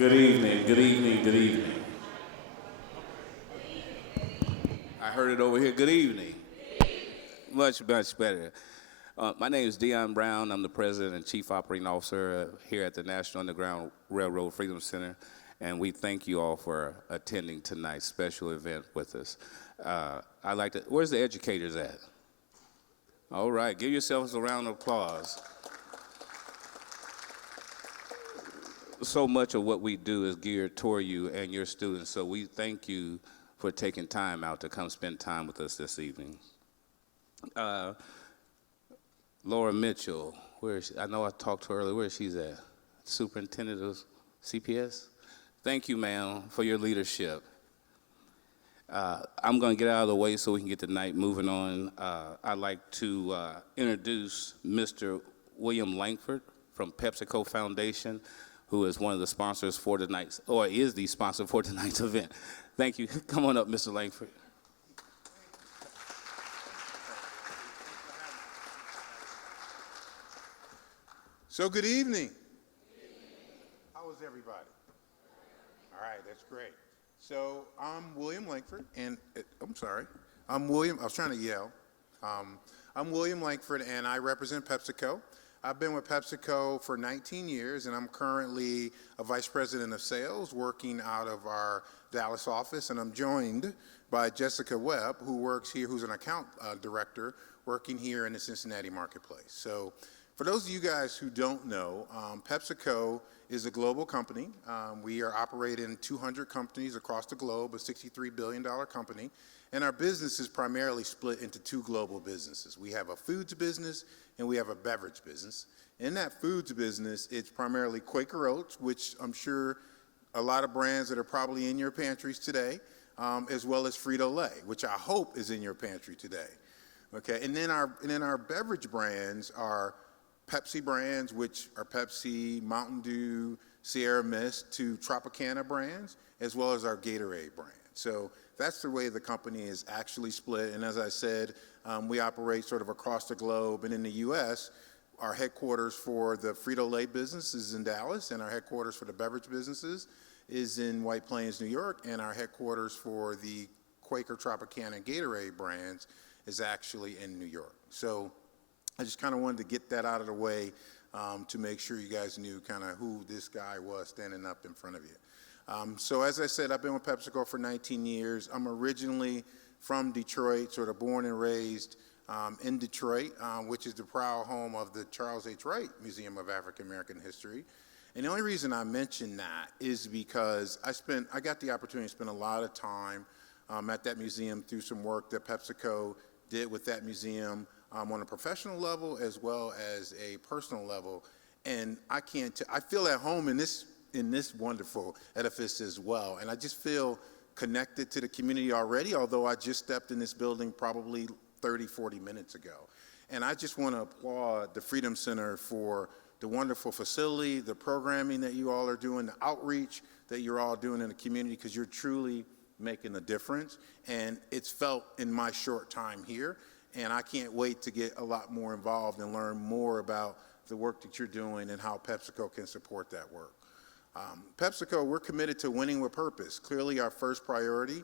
Good evening, good evening, good evening. I heard it over here. Good evening. Much, much better. My name is Dion Brown. I'm the president and chief operating officer here at the National Underground Railroad Freedom Center, and we thank you all for attending tonight's special event with us. I'd like to, where's the educators at? All right, give yourselves a round of applause. So much of what we do is geared toward you and your students, so we thank you for taking time out to come spend time with us this evening. Laura Mitchell, where is she? I know I talked to her earlier. Where is she at? Superintendent of CPS? Thank you, ma'am, for your leadership. I'm going to get out of the way so we can get the night moving on. I'd like to introduce Mr. William Langford from PepsiCo Foundation, who is one of the sponsors for tonight's, or is the sponsor for tonight's event. Thank you. Come on up, Mr. Langford. So good evening. How is everybody? All right, that's great. So I'm William Langford, and I'm William. I was trying to yell. I'm William Langford, and I represent PepsiCo. I've been with PepsiCo for 19 years, and I'm currently a vice president of sales working out of our Dallas office, and I'm joined by Jessica Webb, who works here, who's an account director working here in the Cincinnati marketplace. So for those of you guys who don't know, PepsiCo is a global company. We are operating 200 companies across the globe, a $63 billion company, and our business is primarily split into two global businesses. We have a foods business and we have a beverage business. In that foods business, it's primarily Quaker Oats, which I'm sure a lot of brands that are probably in your pantries today, as well as Frito-Lay, which I hope is in your pantry today. Okay, and then our beverage brands are Pepsi brands, which are Pepsi, Mountain Dew, Sierra Mist, to Tropicana brands, as well as our Gatorade brand. So that's the way the company is actually split. And as I said, we operate sort of across the globe. And in the U.S., our headquarters for the Frito-Lay business is in Dallas, and our headquarters for the beverage businesses is in White Plains, New York, and our headquarters for the Quaker, Tropicana, and Gatorade brands is actually in New York. So I just kind of wanted to get that out of the way to make sure you guys knew kind of who this guy was standing up in front of you. So as I said, I've been with PepsiCo for 19 years. I'm originally from Detroit, sort of born and raised in Detroit, which is the proud home of the Charles H. Wright Museum of African American History. And the only reason I mention that is because I got the opportunity to spend a lot of time at that museum through some work that PepsiCo did with that museum on a professional level as well as a personal level. And I feel at home in this wonderful edifice as well. And I just feel connected to the community already, although I just stepped in this building probably 30, 40 minutes ago. And I just want to applaud the Freedom Center for the wonderful facility, the programming that you all are doing, the outreach that you're all doing in the community, because you're truly making a difference. And it's felt in my short time here. And I can't wait to get a lot more involved and learn more about the work that you're doing and how PepsiCo can support that work. PepsiCo, we're committed to winning with purpose. Clearly, our first priority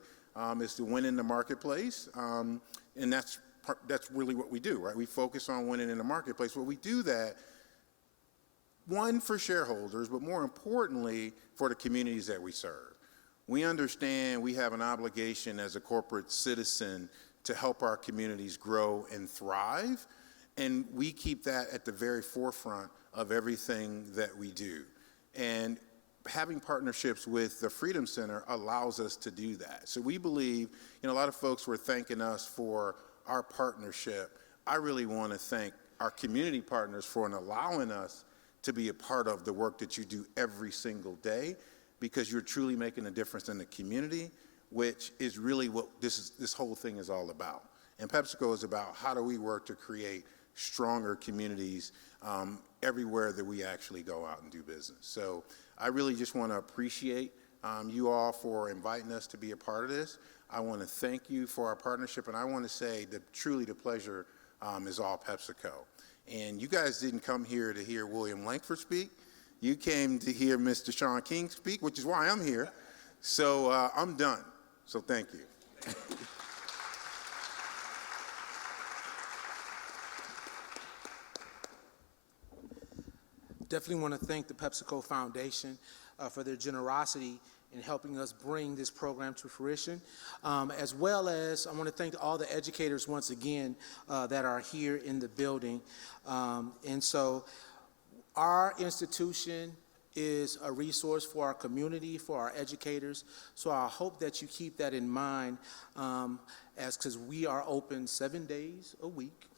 is to win in the marketplace, and that's really what we do, right? We focus on winning in the marketplace. But we do that, one, for shareholders, but more importantly, for the communities that we serve. We understand we have an obligation as a corporate citizen to help our communities grow and thrive, and we keep that at the very forefront of everything that we do. And having partnerships with the Freedom Center allows us to do that. So we believe, a lot of folks were thanking us for our partnership. I really want to thank our community partners for allowing us to be a part of the work that you do every single day, because you're truly making a difference in the community, which is really what this whole thing is all about. And PepsiCo is about how do we work to create stronger communities everywhere that we actually go out and do business. So I really just want to appreciate you all for inviting us to be a part of this. I want to thank you for our partnership, and I want to say that truly the pleasure is all PepsiCo. And you guys didn't come here to hear William Langford speak. You came to hear Mr. Shaun King speak, which is why I'm here. So I'm done. So thank you. Definitely want to thank the PepsiCo Foundation for their generosity in helping us bring this program to fruition, as well as I want to thank all the educators once again that are here in the building. And so our institution is a resource for our community, for our educators. So I hope that you keep that in mind, because we are open 7 days a week,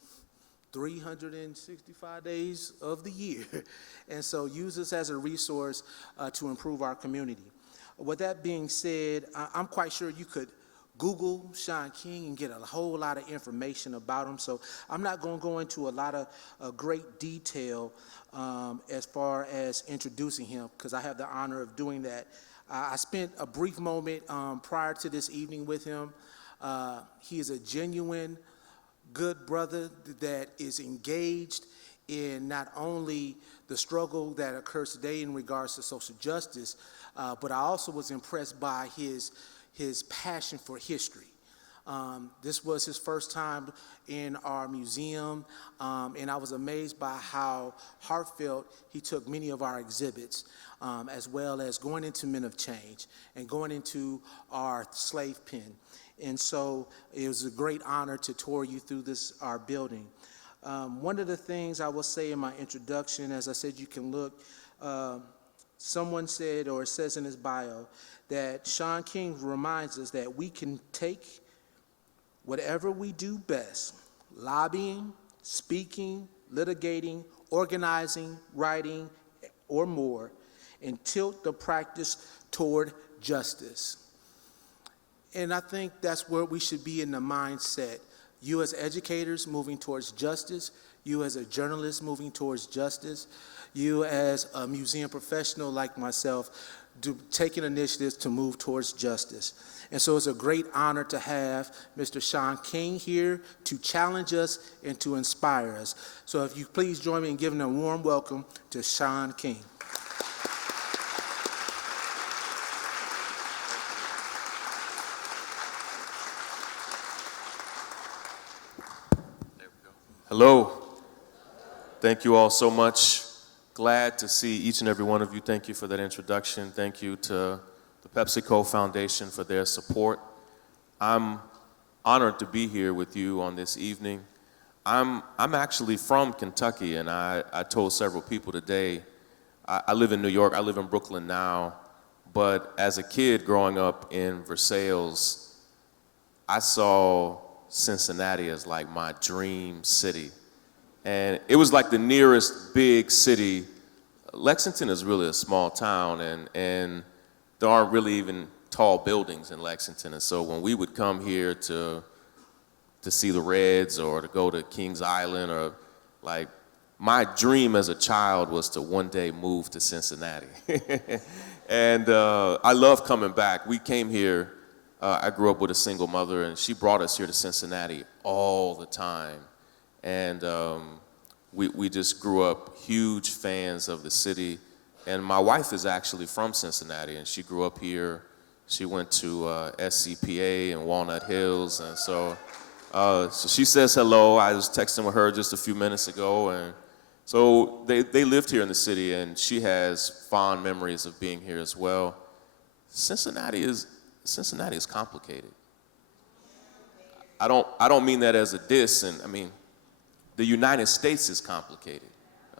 365 days of the year. And so use this as a resource to improve our community. With that being said, I'm quite sure you could Google Shaun King and get a whole lot of information about him. So I'm not going to go into a lot of great detail as far as introducing him, because I have the honor of doing that. I spent a brief moment prior to this evening with him. He is a genuine, good brother that is engaged in not only the struggle that occurs today in regards to social justice, but I also was impressed by his passion for history. This was his first time in our museum, and I was amazed by how heartfelt he took many of our exhibits, as well as going into Men of Change and going into our slave pen. And so it was a great honor to tour you through our building. One of the things I will say in my introduction, as I said, you can look, someone said, or it says in his bio, that Shaun King reminds us that we can take whatever we do best, lobbying, speaking, litigating, organizing, writing, or more, and tilt the practice toward justice. And I think that's where we should be in the mindset. You as educators moving towards justice, you as a journalist moving towards justice, you as a museum professional like myself, taking initiatives to move towards justice. And so it's a great honor to have Mr. Shaun King here to challenge us and to inspire us. So if you please join me in giving a warm welcome to Shaun King. Hello. Thank you all so much. Glad to see each and every one of you. Thank you for that introduction. Thank you to the PepsiCo Foundation for their support. I'm honored to be here with you on this evening. I'm actually from Kentucky, and I told several people today, I live in New York, I live in Brooklyn now, but as a kid growing up in Versailles, I saw Cincinnati as like my dream city. And it was like the nearest big city. Lexington is really a small town, and there aren't really even tall buildings in Lexington. And so when we would come here to see the Reds or to go to Kings Island, or like, my dream as a child was to one day move to Cincinnati. And I love coming back. We came here, I grew up with a single mother, and she brought us here to Cincinnati all the time. And we just grew up huge fans of the city. And my wife is actually from Cincinnati, and she grew up here. She went to SCPA in Walnut Hills, and so she says hello. I was texting with her just a few minutes ago, and so they lived here in the city, and she has fond memories of being here as well. Cincinnati is complicated. I don't mean that as a diss, and I mean, the United States is complicated.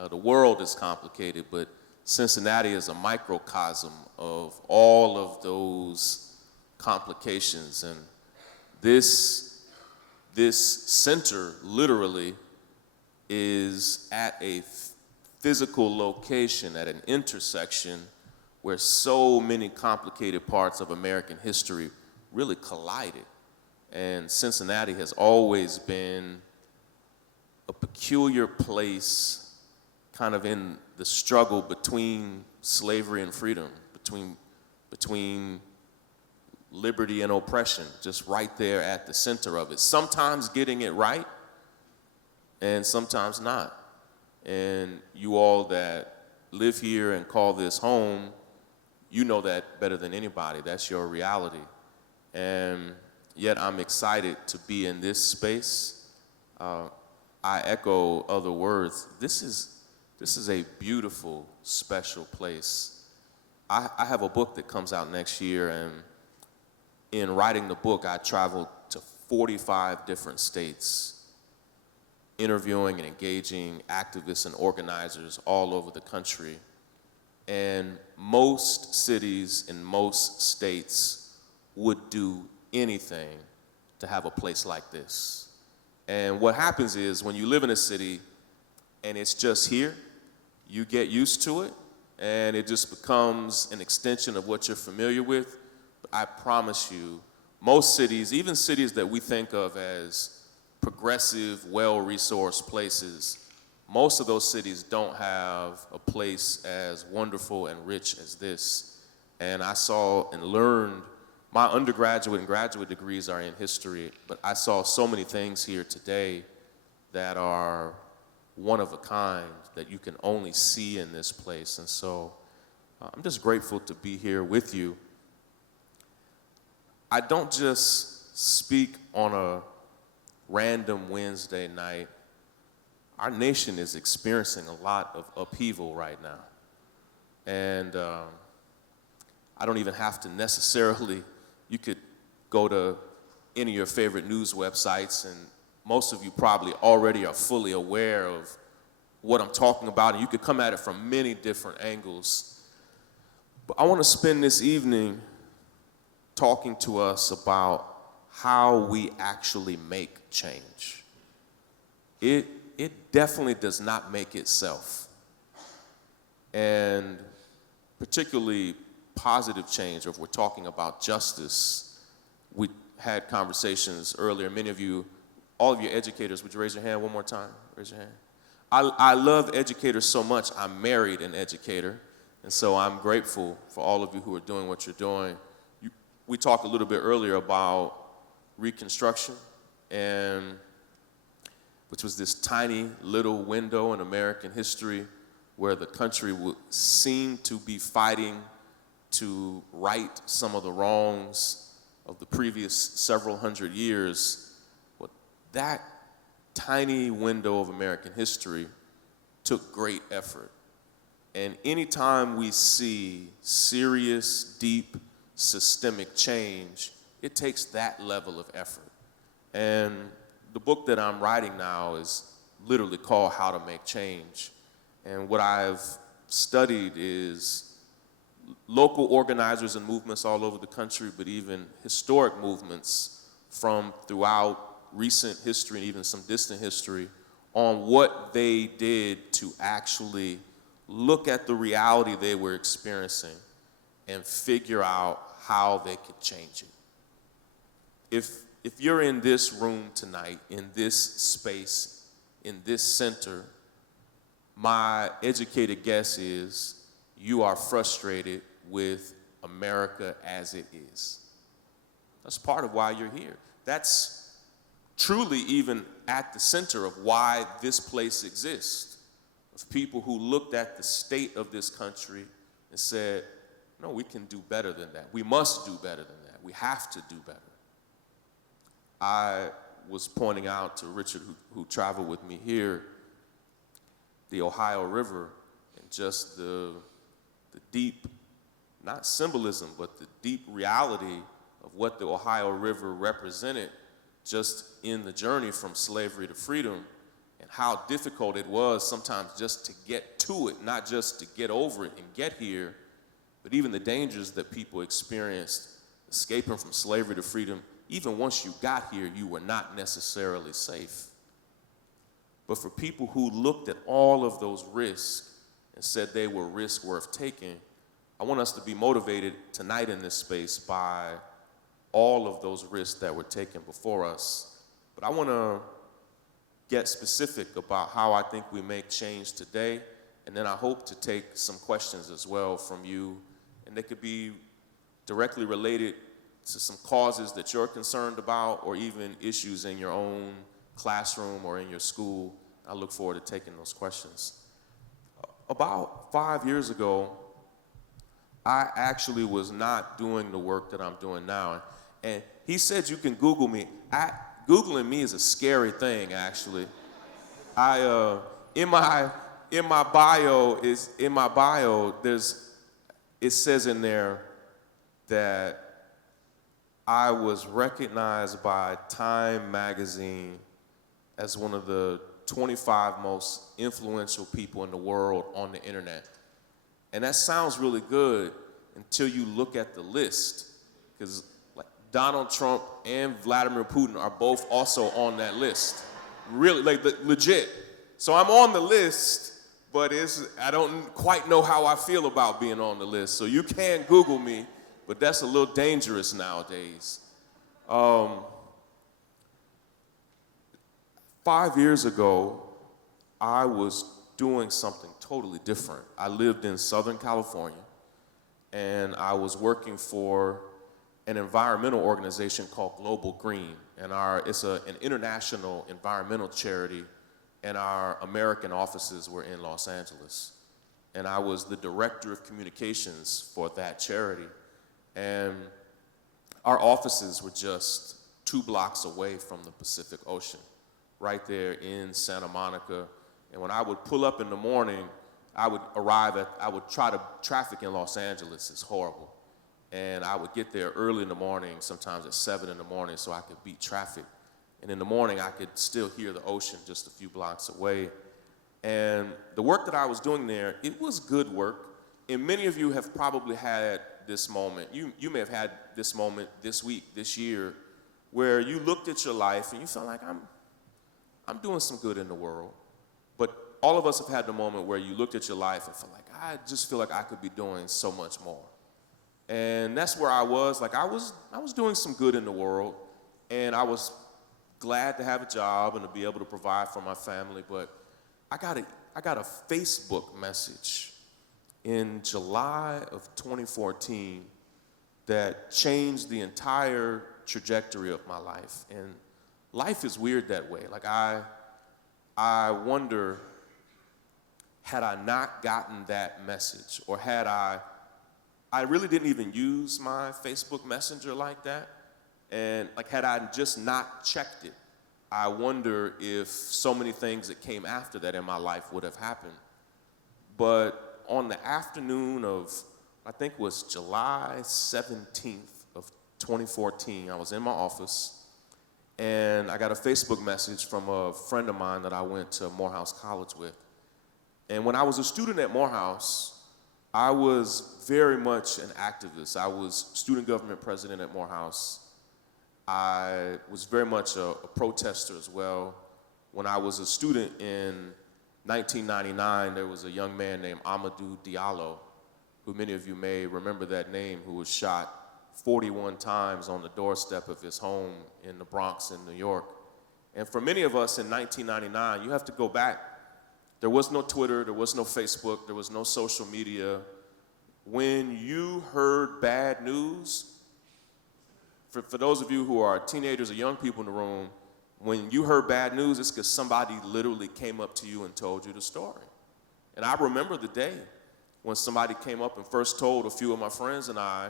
The world is complicated, but Cincinnati is a microcosm of all of those complications. And this center literally is at a physical location, at an intersection where so many complicated parts of American history really collided. And Cincinnati has always been a peculiar place, kind of in the struggle between slavery and freedom, between liberty and oppression, just right there at the center of it. Sometimes getting it right, and sometimes not. And you all that live here and call this home, you know that better than anybody. That's your reality. And yet I'm excited to be in this space. I echo other words. This is a beautiful, special place. I have a book that comes out next year, and in writing the book, I traveled to 45 different states, interviewing and engaging activists and organizers all over the country. And most cities in most states would do anything to have a place like this. And what happens is when you live in a city and it's just here, you get used to it and it just becomes an extension of what you're familiar with. But I promise you, most cities, even cities that we think of as progressive, well-resourced places, most of those cities don't have a place as wonderful and rich as this. And I saw and learned, my undergraduate and graduate degrees are in history, but I saw so many things here today that are one of a kind that you can only see in this place. And so I'm just grateful to be here with you. I don't just speak on a random Wednesday night. Our nation is experiencing a lot of upheaval right now. And I don't even have to necessarily, you could go to any of your favorite news websites, and most of you probably already are fully aware of what I'm talking about, and you could come at it from many different angles. But I want to spend this evening talking to us about how we actually make change. It definitely does not make itself. And particularly positive change, or if we're talking about justice, we had conversations earlier. Many of you, all of you educators, would you raise your hand one more time? Raise your hand. I love educators so much. I'm married an educator, and so I'm grateful for all of you who are doing what you're doing. We talked a little bit earlier about Reconstruction, and which was this tiny little window in American history where the country would seem to be fighting to right some of the wrongs of the previous several hundred years. Well, that tiny window of American history took great effort. And anytime we see serious, deep, systemic change, it takes that level of effort. And the book that I'm writing now is literally called How to Make Change. And what I've studied is local organizers and movements all over the country, but even historic movements from throughout recent history and even some distant history, on what they did to actually look at the reality they were experiencing and figure out how they could change it. If you're in this room tonight, in this space, in this center, my educated guess is you are frustrated with America as it is. That's part of why you're here. That's truly even at the center of why this place exists, of people who looked at the state of this country and said, no, we can do better than that. We must do better than that. We have to do better. I was pointing out to Richard, who traveled with me here, the Ohio River, and just the deep, not symbolism, but the deep reality of what the Ohio River represented just in the journey from slavery to freedom, and how difficult it was sometimes just to get to it, not just to get over it and get here, but even the dangers that people experienced escaping from slavery to freedom. Even once you got here, you were not necessarily safe. But for people who looked at all of those risks and said they were risks worth taking, I want us to be motivated tonight in this space by all of those risks that were taken before us. But I want to get specific about how I think we make change today, and then I hope to take some questions as well from you, and they could be directly related to some causes that you're concerned about, or even issues in your own classroom or in your school. I look forward to taking those questions. about 5 years ago, I actually was not doing the work that I'm doing now. And he said you can Google me. Googling me is a scary thing, actually. In my bio, it says in there that I was recognized by Time magazine as one of the 25 most influential people in the world on the internet. And that sounds really good until you look at the list, because like Donald Trump and Vladimir Putin are both also on that list. Really, legit. So I'm on the list, but I don't quite know how I feel about being on the list. So you can Google me, but that's a little dangerous nowadays. 5 years ago, I was doing something totally different. I lived in Southern California, and I was working for an environmental organization called Global Green, and it's an international environmental charity, and our American offices were in Los Angeles. And I was the director of communications for that charity. And our offices were just 2 blocks away from the Pacific Ocean, right there in Santa Monica. And when I would pull up in the morning, traffic in Los Angeles is horrible. And I would get there early in the morning, sometimes at 7 in the morning, so I could beat traffic. And in the morning, I could still hear the ocean just a few blocks away. And the work that I was doing there, it was good work. And many of you have probably had this moment. You may have had this moment this week, this year, where you looked at your life and you felt like, I'm doing some good in the world. But all of us have had the moment where you looked at your life and felt like, I just feel like I could be doing so much more. And that's where I was. Like I was doing some good in the world, and I was glad to have a job and to be able to provide for my family. But I got a Facebook message in July of 2014 that changed the entire trajectory of my life. And life is weird that way. Like I wonder, had I not gotten that message, or had I really didn't even use my Facebook Messenger like that, and like had I just not checked it, I wonder if so many things that came after that in my life would have happened. But on the afternoon of, I think it was July 17th of 2014, I was in my office, and I got a Facebook message from a friend of mine that I went to Morehouse College with. And when I was a student at Morehouse, I was very much an activist. I was student government president at Morehouse. I was very much a protester as well. When I was a student in 1999, there was a young man named Amadou Diallo, who many of you may remember that name, who was shot 41 times on the doorstep of his home in the Bronx in New York. And for many of us in 1999, you have to go back. There was no Twitter, there was no Facebook, there was no social media. When you heard bad news, for those of you who are teenagers or young people in the room, when you heard bad news, it's because somebody literally came up to you and told you the story. And I remember the day when somebody came up and first told a few of my friends and I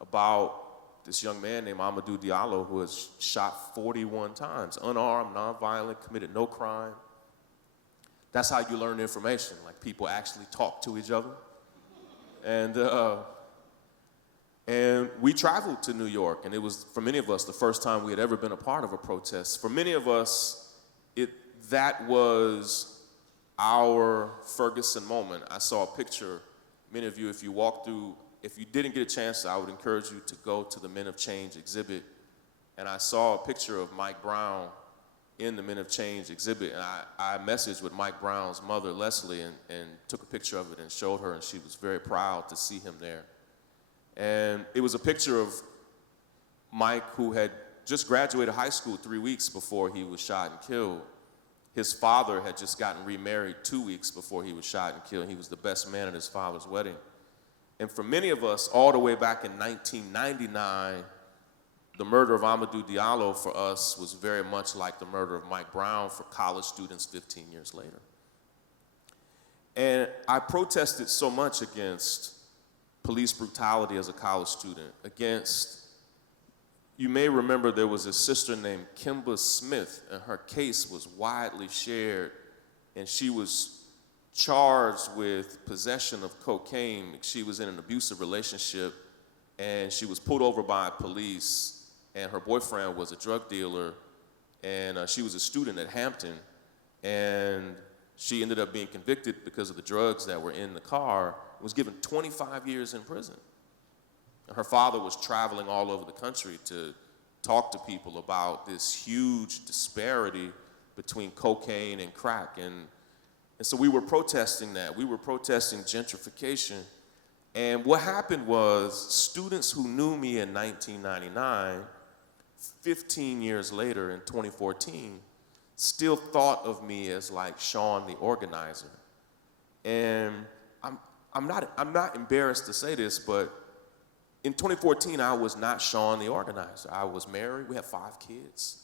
about this young man named Amadou Diallo, who was shot 41 times, unarmed, nonviolent, committed no crime. That's how you learn information, like people actually talk to each other. And we traveled to New York, and it was, for many of us, the first time we had ever been a part of a protest. For many of us, that was our Ferguson moment. I saw a picture, many of you, if you didn't get a chance, I would encourage you to go to the Men of Change exhibit. And I saw a picture of Mike Brown in the Men of Change exhibit, and I messaged with Mike Brown's mother, Leslie, and took a picture of it and showed her, and she was very proud to see him there. And it was a picture of Mike, who had just graduated high school 3 weeks before he was shot and killed. His father had just gotten remarried 2 weeks before he was shot and killed. He was the best man at his father's wedding. And for many of us, all the way back in 1999, the murder of Amadou Diallo for us was very much like the murder of Mike Brown for college students 15 years later. And I protested so much against police brutality as a college student, against, you may remember there was a sister named Kimba Smith, and her case was widely shared, and she was charged with possession of cocaine. She was in an abusive relationship, and she was pulled over by police, and her boyfriend was a drug dealer, and she was a student at Hampton, and she ended up being convicted because of the drugs that were in the car, was given 25 years in prison. And her father was traveling all over the country to talk to people about this huge disparity between cocaine and crack. And so we were protesting that. We were protesting gentrification. And what happened was students who knew me in 1999, 15 years later in 2014, still thought of me as like Shaun the organizer. And I'm not embarrassed to say this, but in 2014, I was not Shaun the organizer. I was married, we had 5 kids.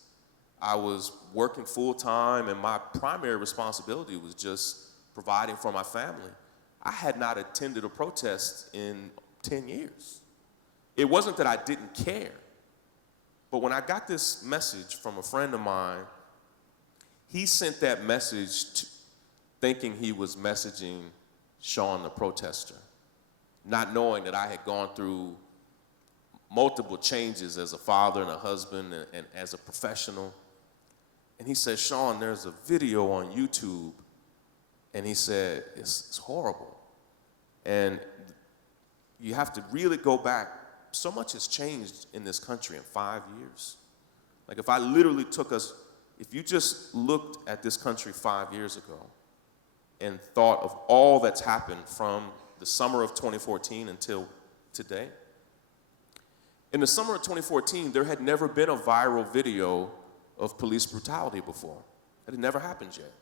I was working full time, and my primary responsibility was just providing for my family. I had not attended a protest in 10 years. It wasn't that I didn't care, but when I got this message from a friend of mine, he sent that message thinking he was messaging Shaun the protester, not knowing that I had gone through multiple changes as a father and a husband and as a professional. And he said, Shaun, there's a video on YouTube, and he said, it's horrible. And you have to really go back. So much has changed in this country in 5 years. Like if I literally took us, if you just looked at this country 5 years ago and thought of all that's happened from the summer of 2014 until today. In the summer of 2014, there had never been a viral video of police brutality before. It had never happened yet.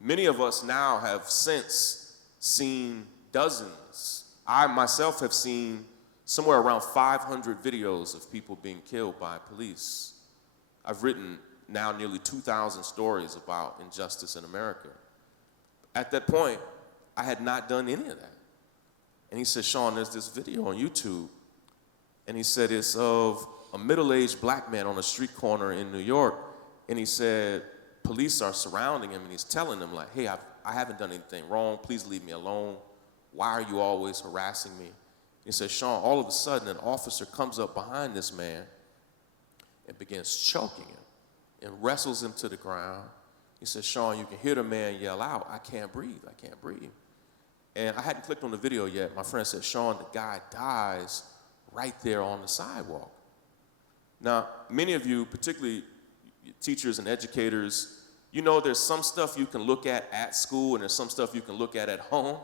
Many of us now have since seen dozens. I myself have seen somewhere around 500 videos of people being killed by police. I've written now nearly 2,000 stories about injustice in America. At that point, I had not done any of that. And he said, Shaun, there's this video on YouTube. And he said it's of a middle-aged black man on a street corner in New York. And he said, police are surrounding him, and he's telling them like, hey, I haven't done anything wrong. Please leave me alone. Why are you always harassing me? He said, Shaun, all of a sudden an officer comes up behind this man and begins choking him and wrestles him to the ground. He said, Shaun, you can hear the man yell out, I can't breathe, I can't breathe. And I hadn't clicked on the video yet. My friend said, Shaun, the guy dies right there on the sidewalk. Now, many of you, particularly teachers and educators, you know there's some stuff you can look at school and there's some stuff you can look at home.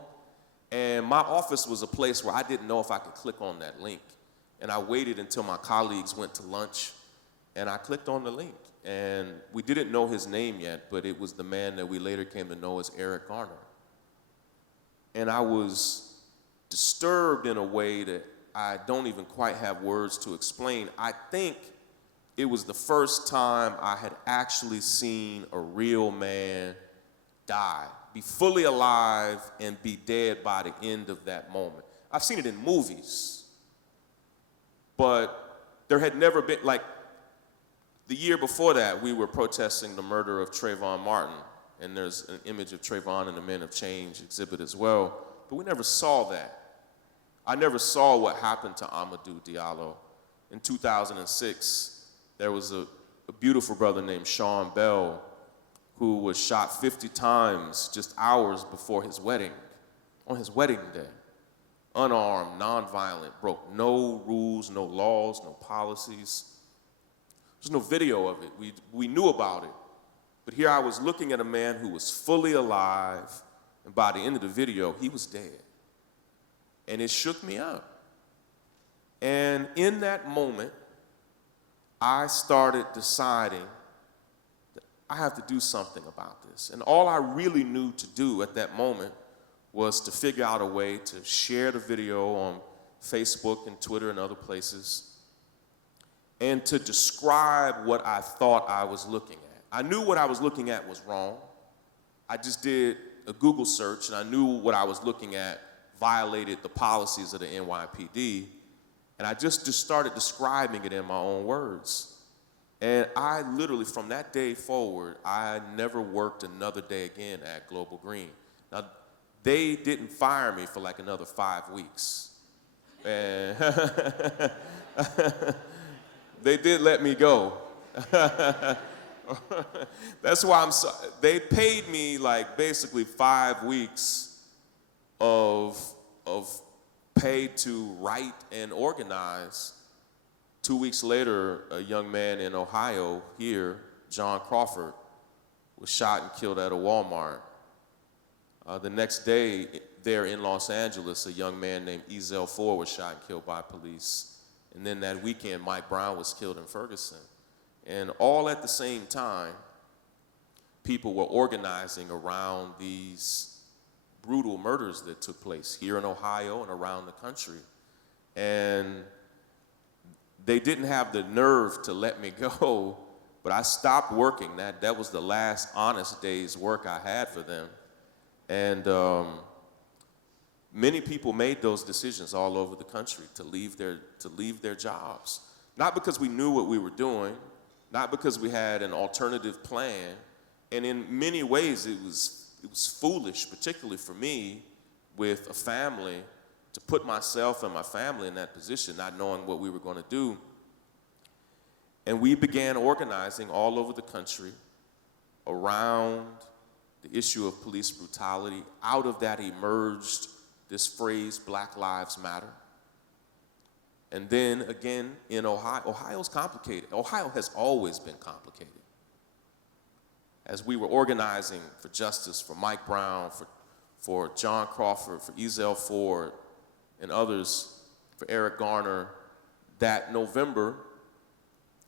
And my office was a place where I didn't know if I could click on that link. And I waited until my colleagues went to lunch, and I clicked on the link. And we didn't know his name yet, but it was the man that we later came to know as Eric Garner. And I was disturbed in a way that I don't even quite have words to explain. I think it was the first time I had actually seen a real man die, be fully alive and be dead by the end of that moment. I've seen it in movies, but there had never been, like, the year before that, we were protesting the murder of Trayvon Martin, and there's an image of Trayvon in the Men of Change exhibit as well, but we never saw that. I never saw what happened to Amadou Diallo. In 2006, there was a beautiful brother named Sean Bell who was shot 50 times just hours before his wedding, on his wedding day. Unarmed, nonviolent, broke no rules, no laws, no policies. There's no video of it. We knew about it. But here I was looking at a man who was fully alive, and by the end of the video, he was dead. And it shook me up. And in that moment, I started deciding that I have to do something about this. And all I really knew to do at that moment was to figure out a way to share the video on Facebook and Twitter and other places, and to describe what I thought I was looking at. I knew what I was looking at was wrong. I just did a Google search, and I knew what I was looking at violated the policies of the NYPD, and I just started describing it in my own words. And I literally, from that day forward, I never worked another day again at Global Green. Now, they didn't fire me for like another 5 weeks. And they did let me go. That's why they paid me like basically 5 weeks of pay to write and organize. 2 weeks later, a young man in Ohio here, John Crawford, was shot and killed at a Walmart. The next day, there in Los Angeles, a young man named Ezell Ford was shot and killed by police. And then that weekend, Mike Brown was killed in Ferguson. And all at the same time, people were organizing around these brutal murders that took place here in Ohio and around the country. And they didn't have the nerve to let me go, but I stopped working. That was the last honest day's work I had for them. And many people made those decisions all over the country to leave their jobs. Not because we knew what we were doing, not because we had an alternative plan, and in many ways it was foolish, particularly for me with a family, to put myself and my family in that position, not knowing what we were going to do. And we began organizing all over the country around the issue of police brutality. Out of that emerged this phrase, Black Lives Matter. And then again in Ohio's complicated. Ohio has always been complicated. As we were organizing for justice for Mike Brown, for John Crawford, for Ezell Ford, and others, for Eric Garner, that November,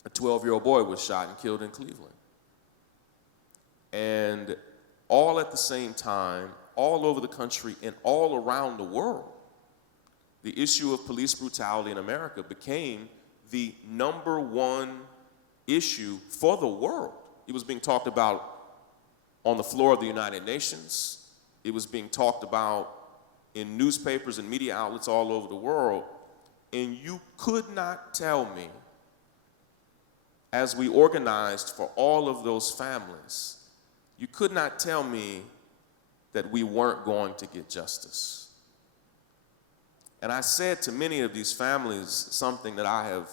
a 12-year-old boy was shot and killed in Cleveland. And all at the same time, all over the country and all around the world, the issue of police brutality in America became the #1 issue for the world. It was being talked about on the floor of the United Nations. It was being talked about in newspapers and media outlets all over the world. And you could not tell me, as we organized for all of those families, you could not tell me that we weren't going to get justice. And I said to many of these families something that I have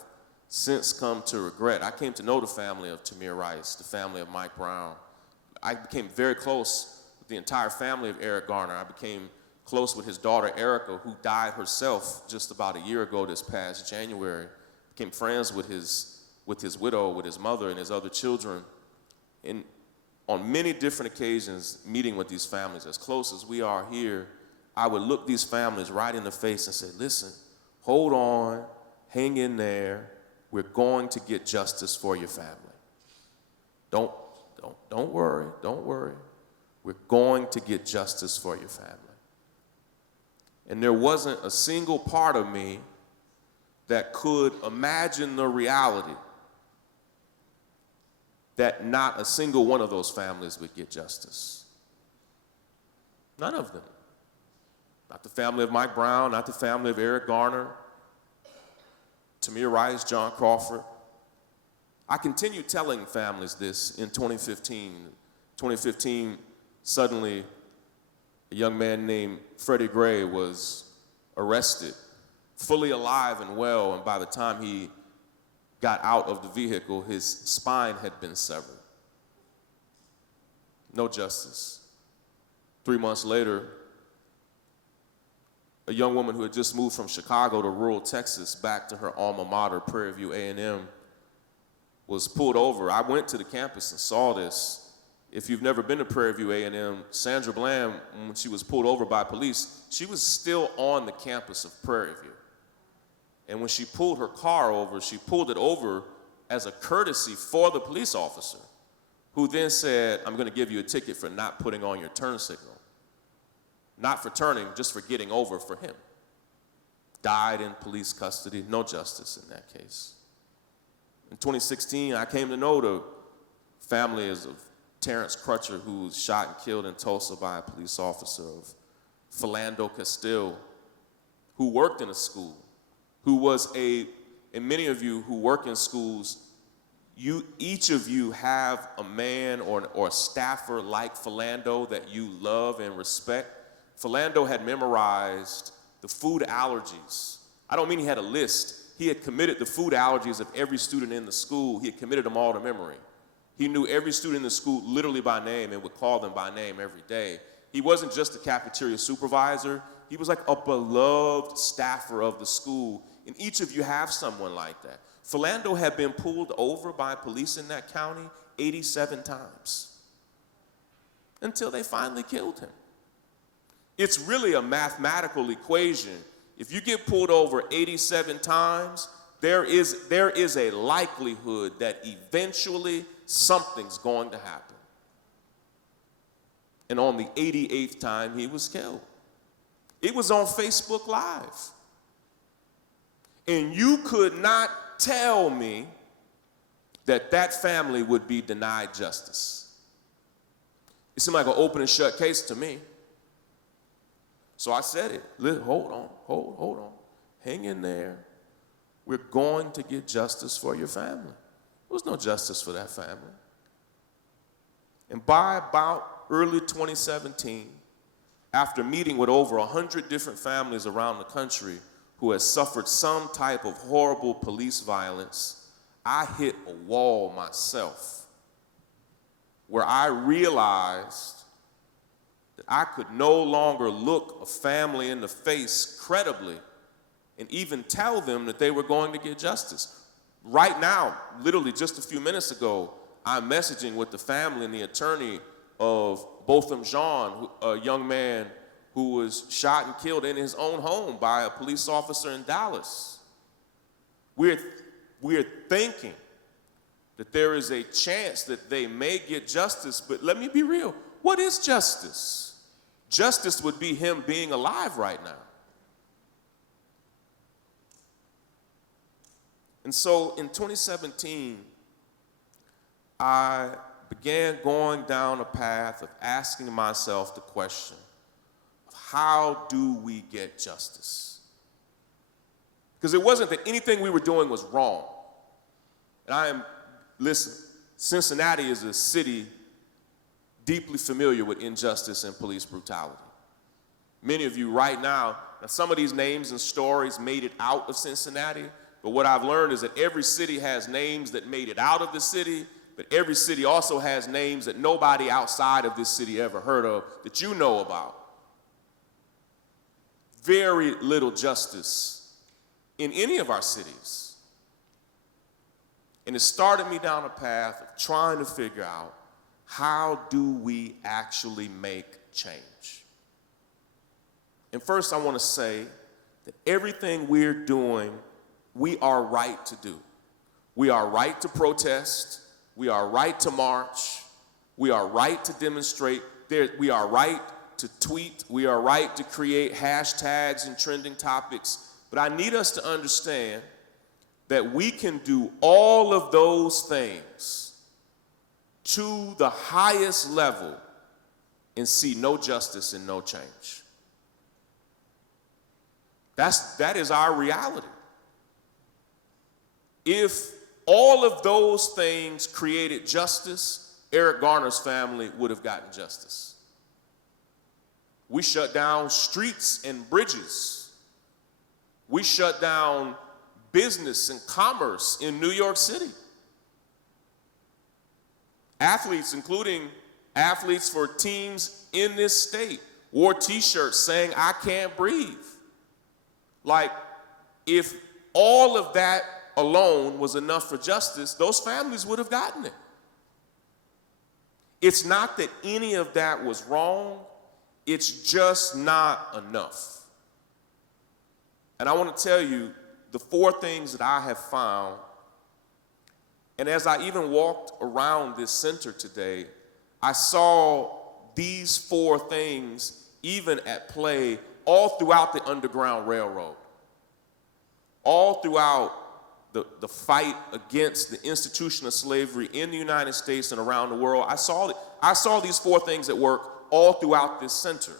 since come to regret. I came to know the family of Tamir Rice, the family of Mike Brown. I became very close with the entire family of Eric Garner. I became close with his daughter, Erica, who died herself just about a year ago this past January. Became friends with his widow, with his mother, and his other children. And on many different occasions, meeting with these families, as close as we are here, I would look these families right in the face and say, listen, hold on, hang in there. We're going to get justice for your family. Don't worry. We're going to get justice for your family. And there wasn't a single part of me that could imagine the reality that not a single one of those families would get justice. None of them. Not the family of Mike Brown, not the family of Eric Garner, Tamir Rice, John Crawford. I continued telling families this in 2015. 2015, suddenly, a young man named Freddie Gray was arrested, fully alive and well, and by the time he got out of the vehicle, his spine had been severed. No justice. 3 months later, a young woman who had just moved from Chicago to rural Texas back to her alma mater, Prairie View A&M, was pulled over. I went to the campus and saw this. If you've never been to Prairie View A&M, Sandra Bland, when she was pulled over by police, she was still on the campus of Prairie View. And when she pulled her car over, she pulled it over as a courtesy for the police officer, who then said, I'm going to give you a ticket for not putting on your turn signal. Not for turning, just for getting over for him. Died in police custody, no justice in that case. In 2016, I came to know the families of Terrence Crutcher, who was shot and killed in Tulsa by a police officer, of Philando Castile, who worked in a school, who was and many of you who work in schools, each of you have a man or a staffer like Philando that you love and respect. Philando had memorized the food allergies. I don't mean he had a list. He had committed the food allergies of every student in the school. He had committed them all to memory. He knew every student in the school literally by name and would call them by name every day. He wasn't just a cafeteria supervisor. He was like a beloved staffer of the school. And each of you have someone like that. Philando had been pulled over by police in that county 87 times until they finally killed him. It's really a mathematical equation. If you get pulled over 87 times, there is a likelihood that eventually something's going to happen. And on the 88th time, he was killed. It was on Facebook Live. And you could not tell me that that family would be denied justice. It seemed like an open and shut case to me. So I said it. Hold on. Hang in there. We're going to get justice for your family. There was no justice for that family. And by about early 2017, after meeting with over 100 different families around the country who had suffered some type of horrible police violence, I hit a wall myself where I realized that I could no longer look a family in the face credibly and even tell them that they were going to get justice. Right now, literally just a few minutes ago, I'm messaging with the family and the attorney of Botham Jean, a young man who was shot and killed in his own home by a police officer in Dallas. We're thinking that there is a chance that they may get justice, but let me be real. What is justice? Justice would be him being alive right now. And so in 2017, I began going down a path of asking myself the question of how do we get justice? Because it wasn't that anything we were doing was wrong. And listen, Cincinnati is a city deeply familiar with injustice and police brutality. Many of you right now, some of these names and stories made it out of Cincinnati, but what I've learned is that every city has names that made it out of the city, but every city also has names that nobody outside of this city ever heard of that you know about. Very little justice in any of our cities. And it started me down a path of trying to figure out, how do we actually make change? And first I want to say that everything we're doing, we are right to do. We are right to protest. We are right to march. We are right to demonstrate. We are right to tweet. We are right to create hashtags and trending topics. But I need us to understand that we can do all of those things to the highest level and see no justice and no change. That is our reality. If all of those things created justice, Eric Garner's family would have gotten justice. We shut down streets and bridges. We shut down business and commerce in New York City. Athletes, including athletes for teams in this state, wore t-shirts saying, "I can't breathe." Like, if all of that alone was enough for justice, those families would have gotten it. It's not that any of that was wrong, it's just not enough. And I want to tell you the 4 things that I have found, and as I even walked around this center today, I saw these 4 things even at play all throughout the Underground Railroad, all throughout the fight against the institution of slavery in the United States and around the world, I saw these 4 things at work all throughout this center.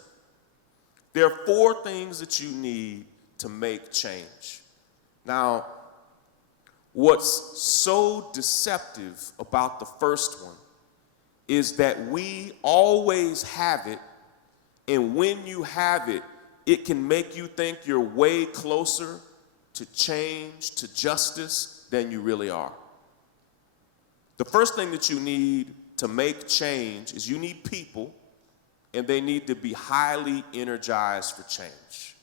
There are 4 things that you need to make change. Now, what's so deceptive about the first one is that we always have it, and when you have it, it can make you think you're way closer to change, to justice, than you really are. The first thing that you need to make change is you need people, and they need to be highly energized for change.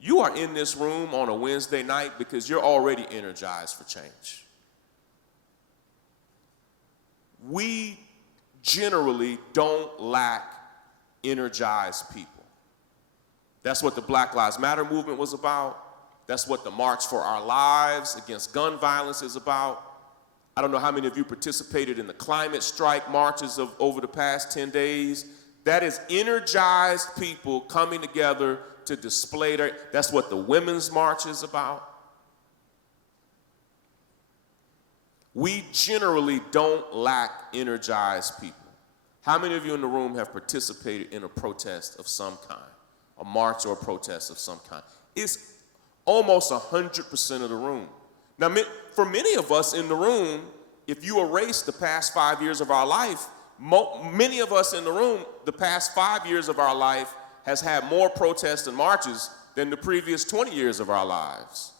You are in this room on a Wednesday night because you're already energized for change. We generally don't lack energized people. That's what the Black Lives Matter movement was about. That's what the March for Our Lives against gun violence is about. I don't know how many of you participated in the climate strike marches of over the past 10 days. That is energized people coming together to display that's what the Women's March is about. We generally don't lack energized people. How many of you in the room have participated in a protest of some kind? A march or a protest of some kind? It's almost 100% of the room. Now, for many of us in the room, if you erase the past 5 years of our life, many of us in the room, the past 5 years of our life has had more protests and marches than the previous 20 years of our lives.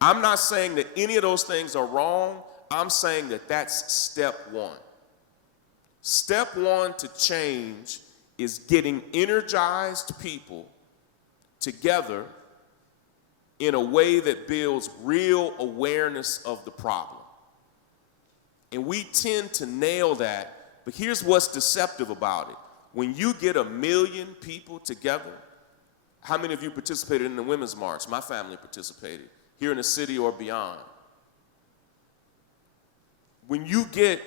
I'm not saying that any of those things are wrong. I'm saying that that's step 1. Step 1 to change is getting energized people together in a way that builds real awareness of the problem. And we tend to nail that, but here's what's deceptive about it. When you get 1 million people together, how many of you participated in the Women's March? My family participated, here in the city or beyond. When you get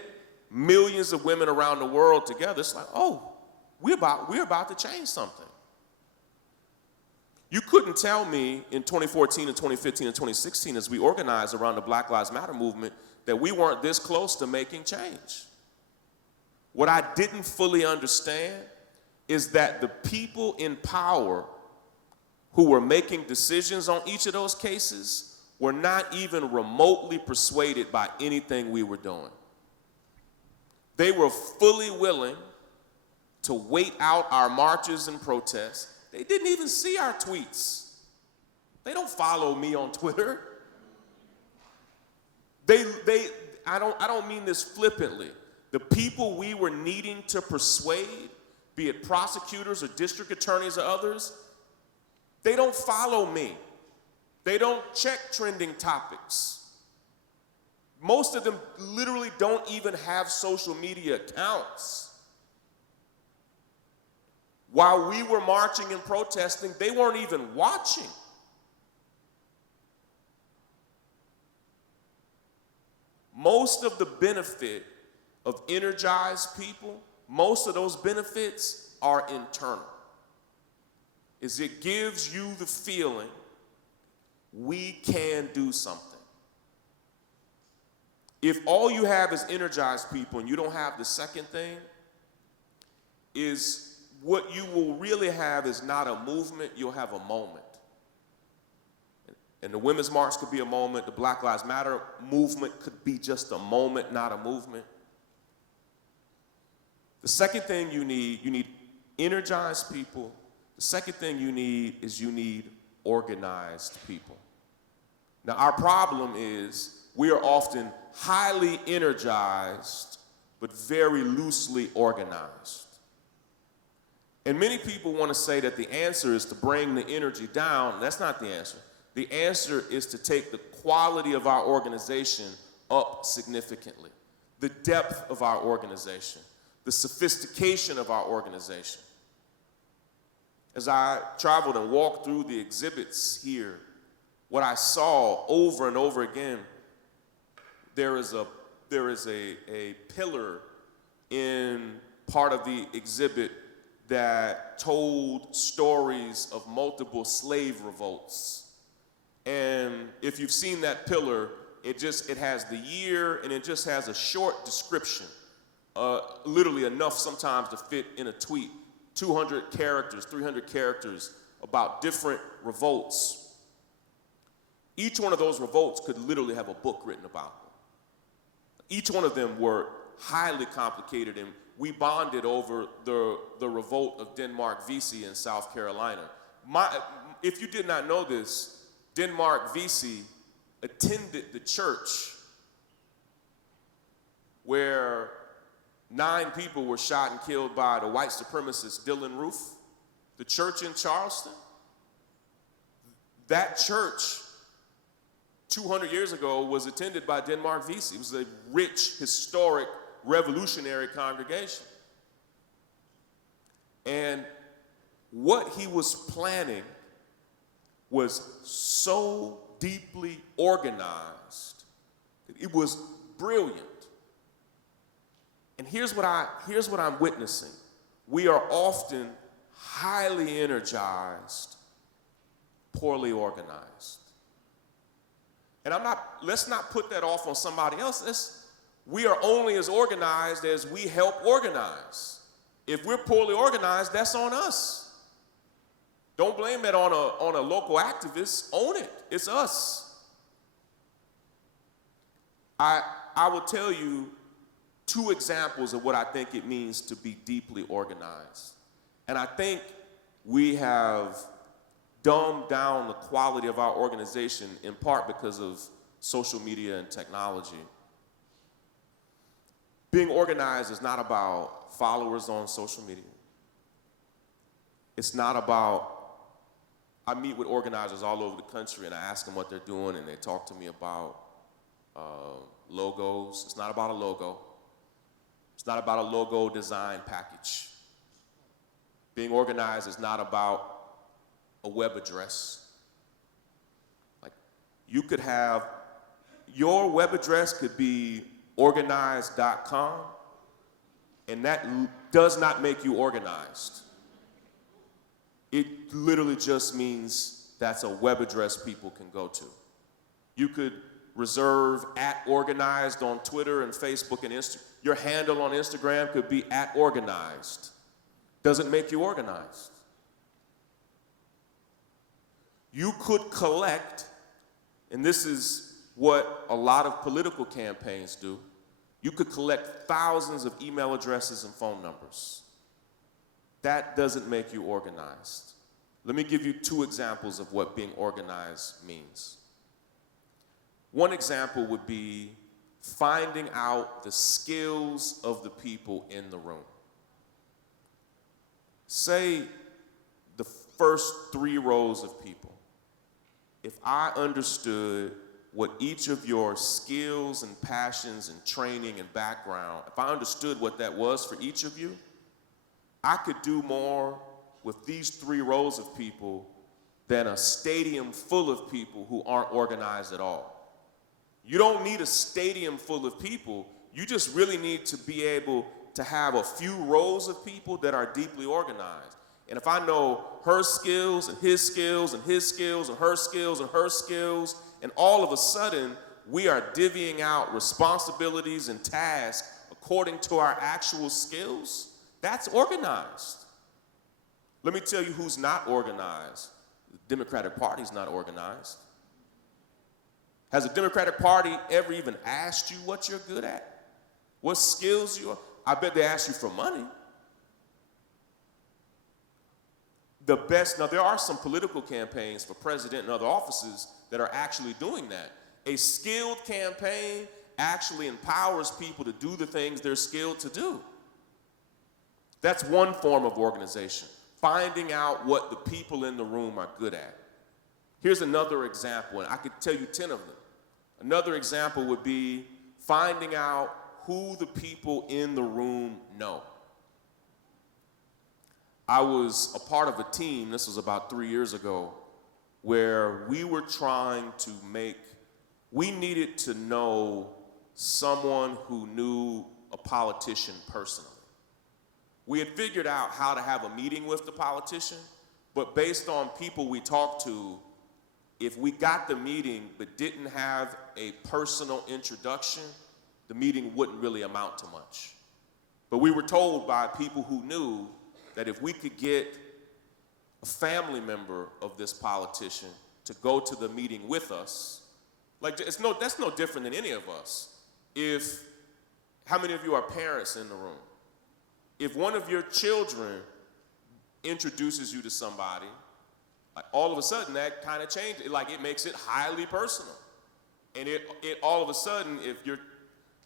millions of women around the world together, it's like, oh, we're about to change something. You couldn't tell me in 2014 and 2015 and 2016 as we organized around the Black Lives Matter movement that we weren't this close to making change. What I didn't fully understand is that the people in power who were making decisions on each of those cases were not even remotely persuaded by anything we were doing. They were fully willing to wait out our marches and protests. They didn't even see our tweets. They don't follow me on Twitter. I don't mean this flippantly. The people we were needing to persuade, be it prosecutors or district attorneys or others, they don't follow me. They don't check trending topics. Most of them literally don't even have social media accounts. While we were marching and protesting, they weren't even watching. Most of the benefit of energized people, most of those benefits are internal. Is it gives you the feeling we can do something. If all you have is energized people and you don't have the second thing, is what you will really have is not a movement, you'll have a moment. And the Women's March could be a moment, the Black Lives Matter movement could be just a moment, not a movement. The second thing you need energized people. The second thing you need organized people. Now, our problem is we are often highly energized, but very loosely organized. And many people want to say that the answer is to bring the energy down. That's not the answer. The answer is to take the quality of our organization up significantly, the depth of our organization, the sophistication of our organization. As I traveled and walked through the exhibits here, what I saw over and over again, there is a pillar in part of the exhibit that told stories of multiple slave revolts And if you've seen that pillar, it has the year and it just has a short description, literally enough sometimes to fit in a tweet, 200 characters, 300 characters about different revolts. Each one of those revolts could literally have a book written about them. Each one of them were highly complicated, and we bonded over the revolt of Denmark Vesey in South Carolina. If you did not know this, Denmark Vesey attended the church where 9 people were shot and killed by the white supremacist Dylan Roof. The church in Charleston, that church 200 years ago was attended by Denmark Vesey. It was a rich, historic, revolutionary congregation. And what he was planning was so deeply organized that it was brilliant. And here's what I'm witnessing. We are often highly energized, poorly organized. And let's not put that off on somebody else. We are only as organized as we help organize. If we're poorly organized, that's on us. Don't blame it on a local activist. Own it. It's us. I will tell you 2 examples of what I think it means to be deeply organized. And I think we have dumbed down the quality of our organization in part because of social media and technology. Being organized is not about followers on social media. It's not about, I meet with organizers all over the country and I ask them what they're doing and they talk to me about logos. It's not about a logo. It's not about a logo design package. Being organized is not about a web address. Like, you could have, your web address could be organized.com, and that does not make you organized. It literally just means that's a web address people can go to. You could reserve @organized on Twitter and Facebook and Instagram. Your handle on Instagram could be @organized. Doesn't make you organized. You could collect, and this is what a lot of political campaigns do, you could collect thousands of email addresses and phone numbers. That doesn't make you organized. Let me give you 2 examples of what being organized means. One example would be finding out the skills of the people in the room. Say the first 3 rows of people. If I understood what each of your skills and passions and training and background, if I understood what that was for each of you, I could do more with these 3 rows of people than a stadium full of people who aren't organized at all. You don't need a stadium full of people. You just really need to be able to have a few rows of people that are deeply organized. And if I know her skills and his skills and his skills and her skills and her skills, and all of a sudden we are divvying out responsibilities and tasks according to our actual skills, that's organized. Let me tell you who's not organized. The Democratic Party's not organized. Has the Democratic Party ever even asked you what you're good at? What skills you are? I bet they ask you for money. Now there are some political campaigns for president and other offices that are actually doing that. A skilled campaign actually empowers people to do the things they're skilled to do. That's one form of organization, finding out what the people in the room are good at. Here's another example, and I could tell you 10 of them. Another example would be finding out who the people in the room know. I was a part of a team, this was about 3 years ago, where we were trying to we needed to know someone who knew a politician personally. We had figured out how to have a meeting with the politician, but based on people we talked to, if we got the meeting but didn't have a personal introduction, the meeting wouldn't really amount to much. But we were told by people who knew that if we could get a family member of this politician to go to the meeting with us, like that's no different than any of us. How many of you are parents in the room? If one of your children introduces you to somebody, like all of a sudden that kind of changes, like it makes it highly personal. And it all of a sudden,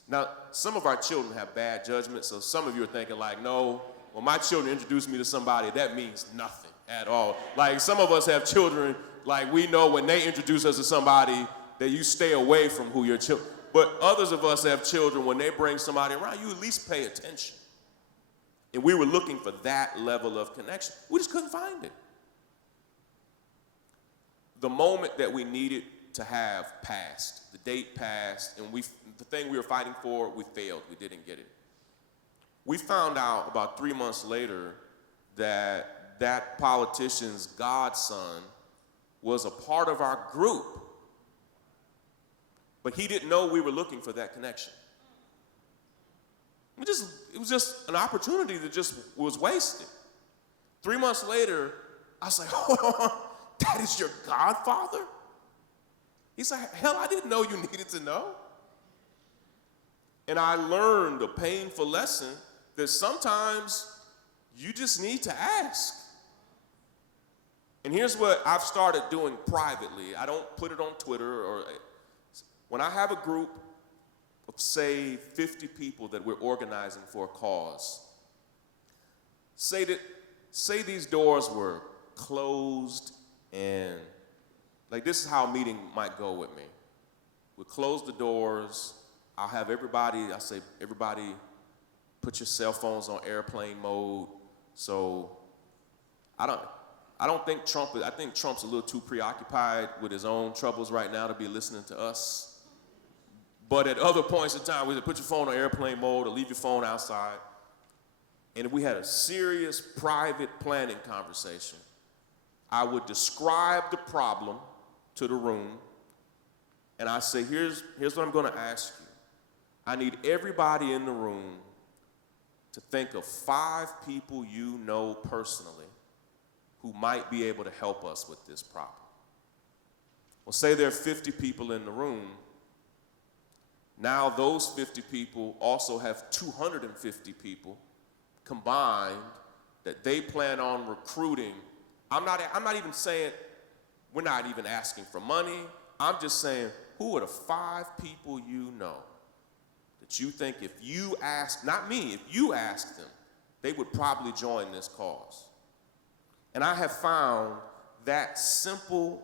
now some of our children have bad judgment, so some of you are thinking like, no, when my children introduce me to somebody, that means nothing at all. Like some of us have children, like we know when they introduce us to somebody that you stay away from who your children, but others of us have children, when they bring somebody around, you at least pay attention. And we were looking for that level of connection. We just couldn't find it. The moment that we needed to have passed, the date passed, and the thing we were fighting for, we failed. We didn't get it. We found out about 3 months later that politician's godson was a part of our group, but he didn't know we were looking for that connection. It was just an opportunity that just was wasted. 3 months later, I was like, hold on, that is your godfather? He's like, hell, I didn't know you needed to know. And I learned a painful lesson that sometimes you just need to ask. And here's what I've started doing privately. I don't put it on Twitter when I have a group of, say, 50 people that we're organizing for a cause. Say these doors were closed and like this is how a meeting might go with me. We close the doors. I'll have everybody put your cell phones on airplane mode. So I think Trump's a little too preoccupied with his own troubles right now to be listening to us. But at other points in time, we said, put your phone on airplane mode or leave your phone outside. And if we had a serious private planning conversation, I would describe the problem to the room, and I say, here's what I'm gonna ask you. I need everybody in the room to think of 5 people you know personally who might be able to help us with this problem. Well, say there are 50 people in the room. Now those 50 people also have 250 people combined that they plan on recruiting. I'm not even saying, we're not even asking for money. I'm just saying, who are the 5 people you know that you think if you ask, not me, if you ask them, they would probably join this cause? And I have found that simple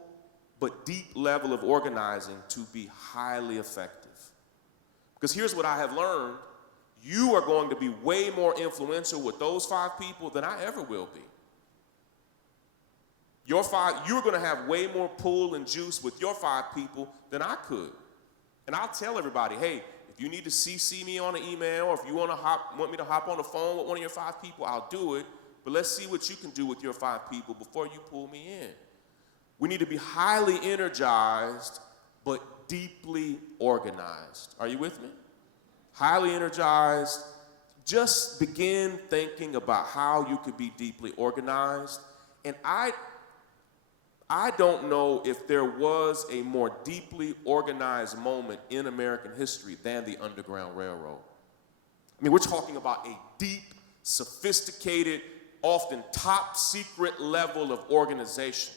but deep level of organizing to be highly effective. Because here's what I have learned. You are going to be way more influential with those 5 people than I ever will be. You're going to have way more pull and juice with your 5 people than I could. And I'll tell everybody, hey, if you need to CC me on an email, or if you want me to hop on the phone with one of your 5 people, I'll do it. But let's see what you can do with your 5 people before you pull me in. We need to be highly energized, but deeply organized. Are you with me? Highly energized. Just begin thinking about how you could be deeply organized. And I don't know if there was a more deeply organized moment in American history than the Underground Railroad. I mean, we're talking about a deep, sophisticated, often top secret level of organization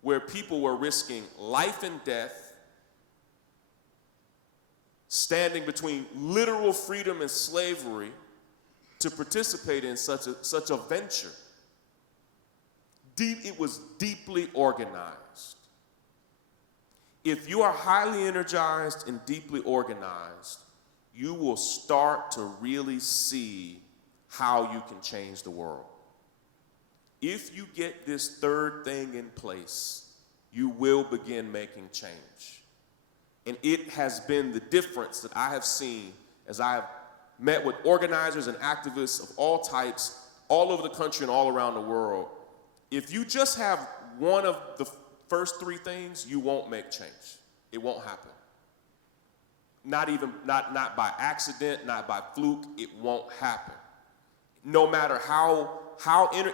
where people were risking life and death, standing between literal freedom and slavery to participate in such a venture. It was deeply organized. If you are highly energized and deeply organized, you will start to really see how you can change the world. If you get this third thing in place, you will begin making change. And it has been the difference that I have seen as I have met with organizers and activists of all types, all over the country and all around the world. If you just have one of the first three things, you won't make change. It won't happen. Not by accident, not by fluke, it won't happen. No matter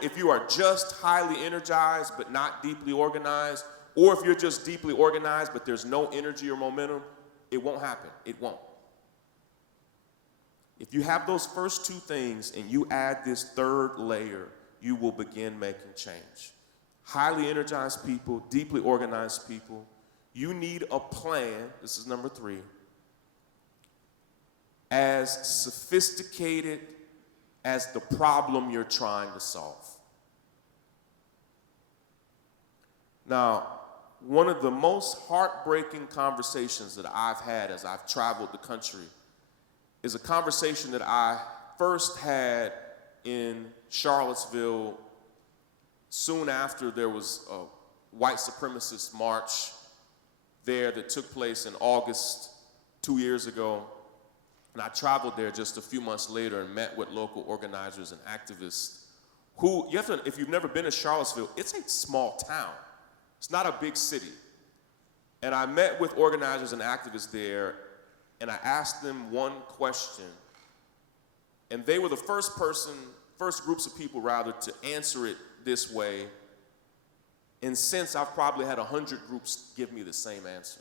if you are just highly energized but not deeply organized, or if you're just deeply organized but there's no energy or momentum, it won't happen. It won't. If you have those first two things and you add this third layer, you will begin making change. Highly energized people, deeply organized people, you need a plan, this is number 3, as sophisticated as the problem you're trying to solve. Now, one of the most heartbreaking conversations that I've had as I've traveled the country is a conversation that I first had in Charlottesville soon after there was a white supremacist march there that took place in August 2 years ago. And I traveled there just a few months later and met with local organizers and activists who, if you've never been to Charlottesville, it's a small town. It's not a big city. And I met with organizers and activists there, and I asked them one question. And they were the first groups of people, rather, to answer it this way. And since I've probably had 100 groups give me the same answer.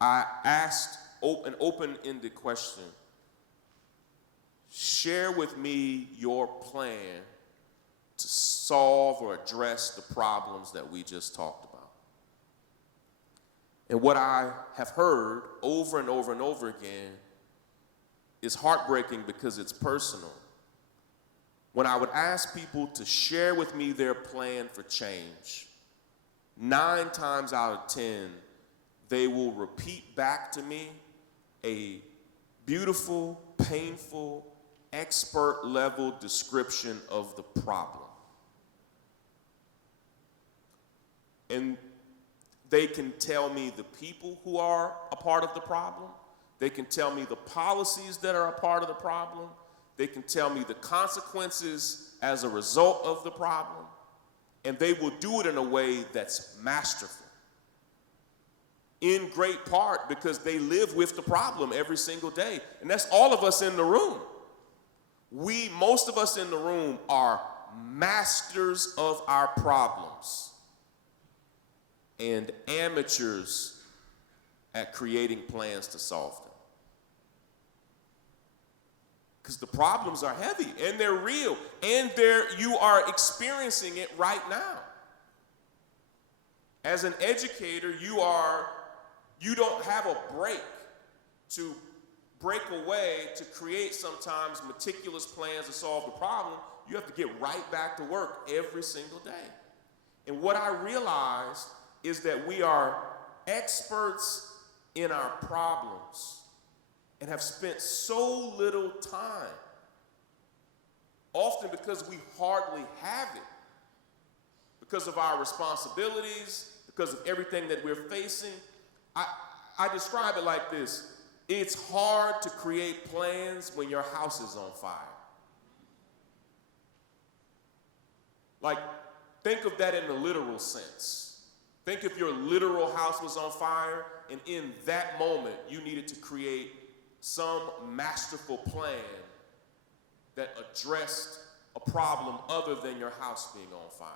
I asked an open-ended question. Share with me your plan to solve or address the problems that we just talked about. And what I have heard over and over and over again is heartbreaking because it's personal. When I would ask people to share with me their plan for change, 9 times out of 10, they will repeat back to me a beautiful, painful, expert-level description of the problem. And they can tell me the people who are a part of the problem. They can tell me the policies that are a part of the problem. They can tell me the consequences as a result of the problem. And they will do it in a way that's masterful. In great part because they live with the problem every single day. And that's all of us in the room. Most of us in the room are masters of our problems and amateurs at creating plans to solve them. Because the problems are heavy and they're real and you are experiencing it right now. As an educator, you don't have a break to break away to create sometimes meticulous plans to solve the problem. You have to get right back to work every single day. And what I realized is that we are experts in our problems and have spent so little time, often because we hardly have it, because of our responsibilities, because of everything that we're facing. I describe it like this. It's hard to create plans when your house is on fire. Like, think of that in the literal sense. Think if your literal house was on fire, and in that moment, you needed to create some masterful plan that addressed a problem other than your house being on fire.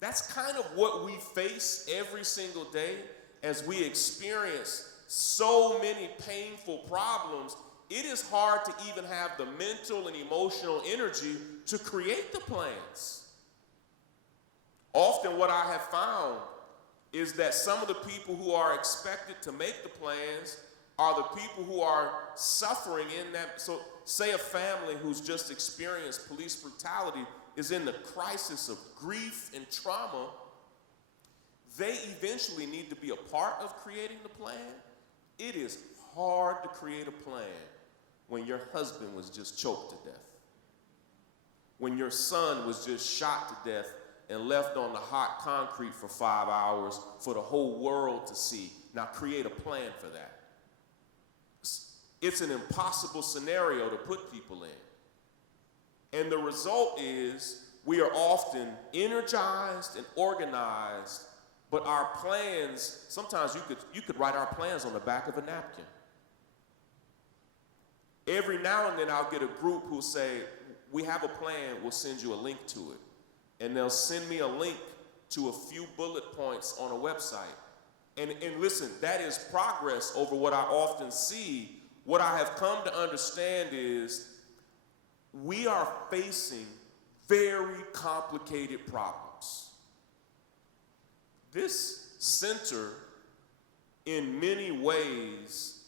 That's kind of what we face every single day as we experience so many painful problems. It is hard to even have the mental and emotional energy to create the plans. Often what I have found is that some of the people who are expected to make the plans are the people who are suffering in that. So say a family who's just experienced police brutality is in the crisis of grief and trauma. They eventually need to be a part of creating the plan. It is hard to create a plan when your husband was just choked to death, when your son was just shot to death and left on the hot concrete for 5 hours for the whole world to see. Now create a plan for that. It's an impossible scenario to put people in. And the result is we are often energized and organized, but our plans, sometimes you could write our plans on the back of a napkin. Every now and then I'll get a group who'll say, we have a plan, we'll send you a link to it. And they'll send me a link to a few bullet points on a website. And listen, that is progress over what I often see. What I have come to understand is we are facing very complicated problems. This center, in many ways,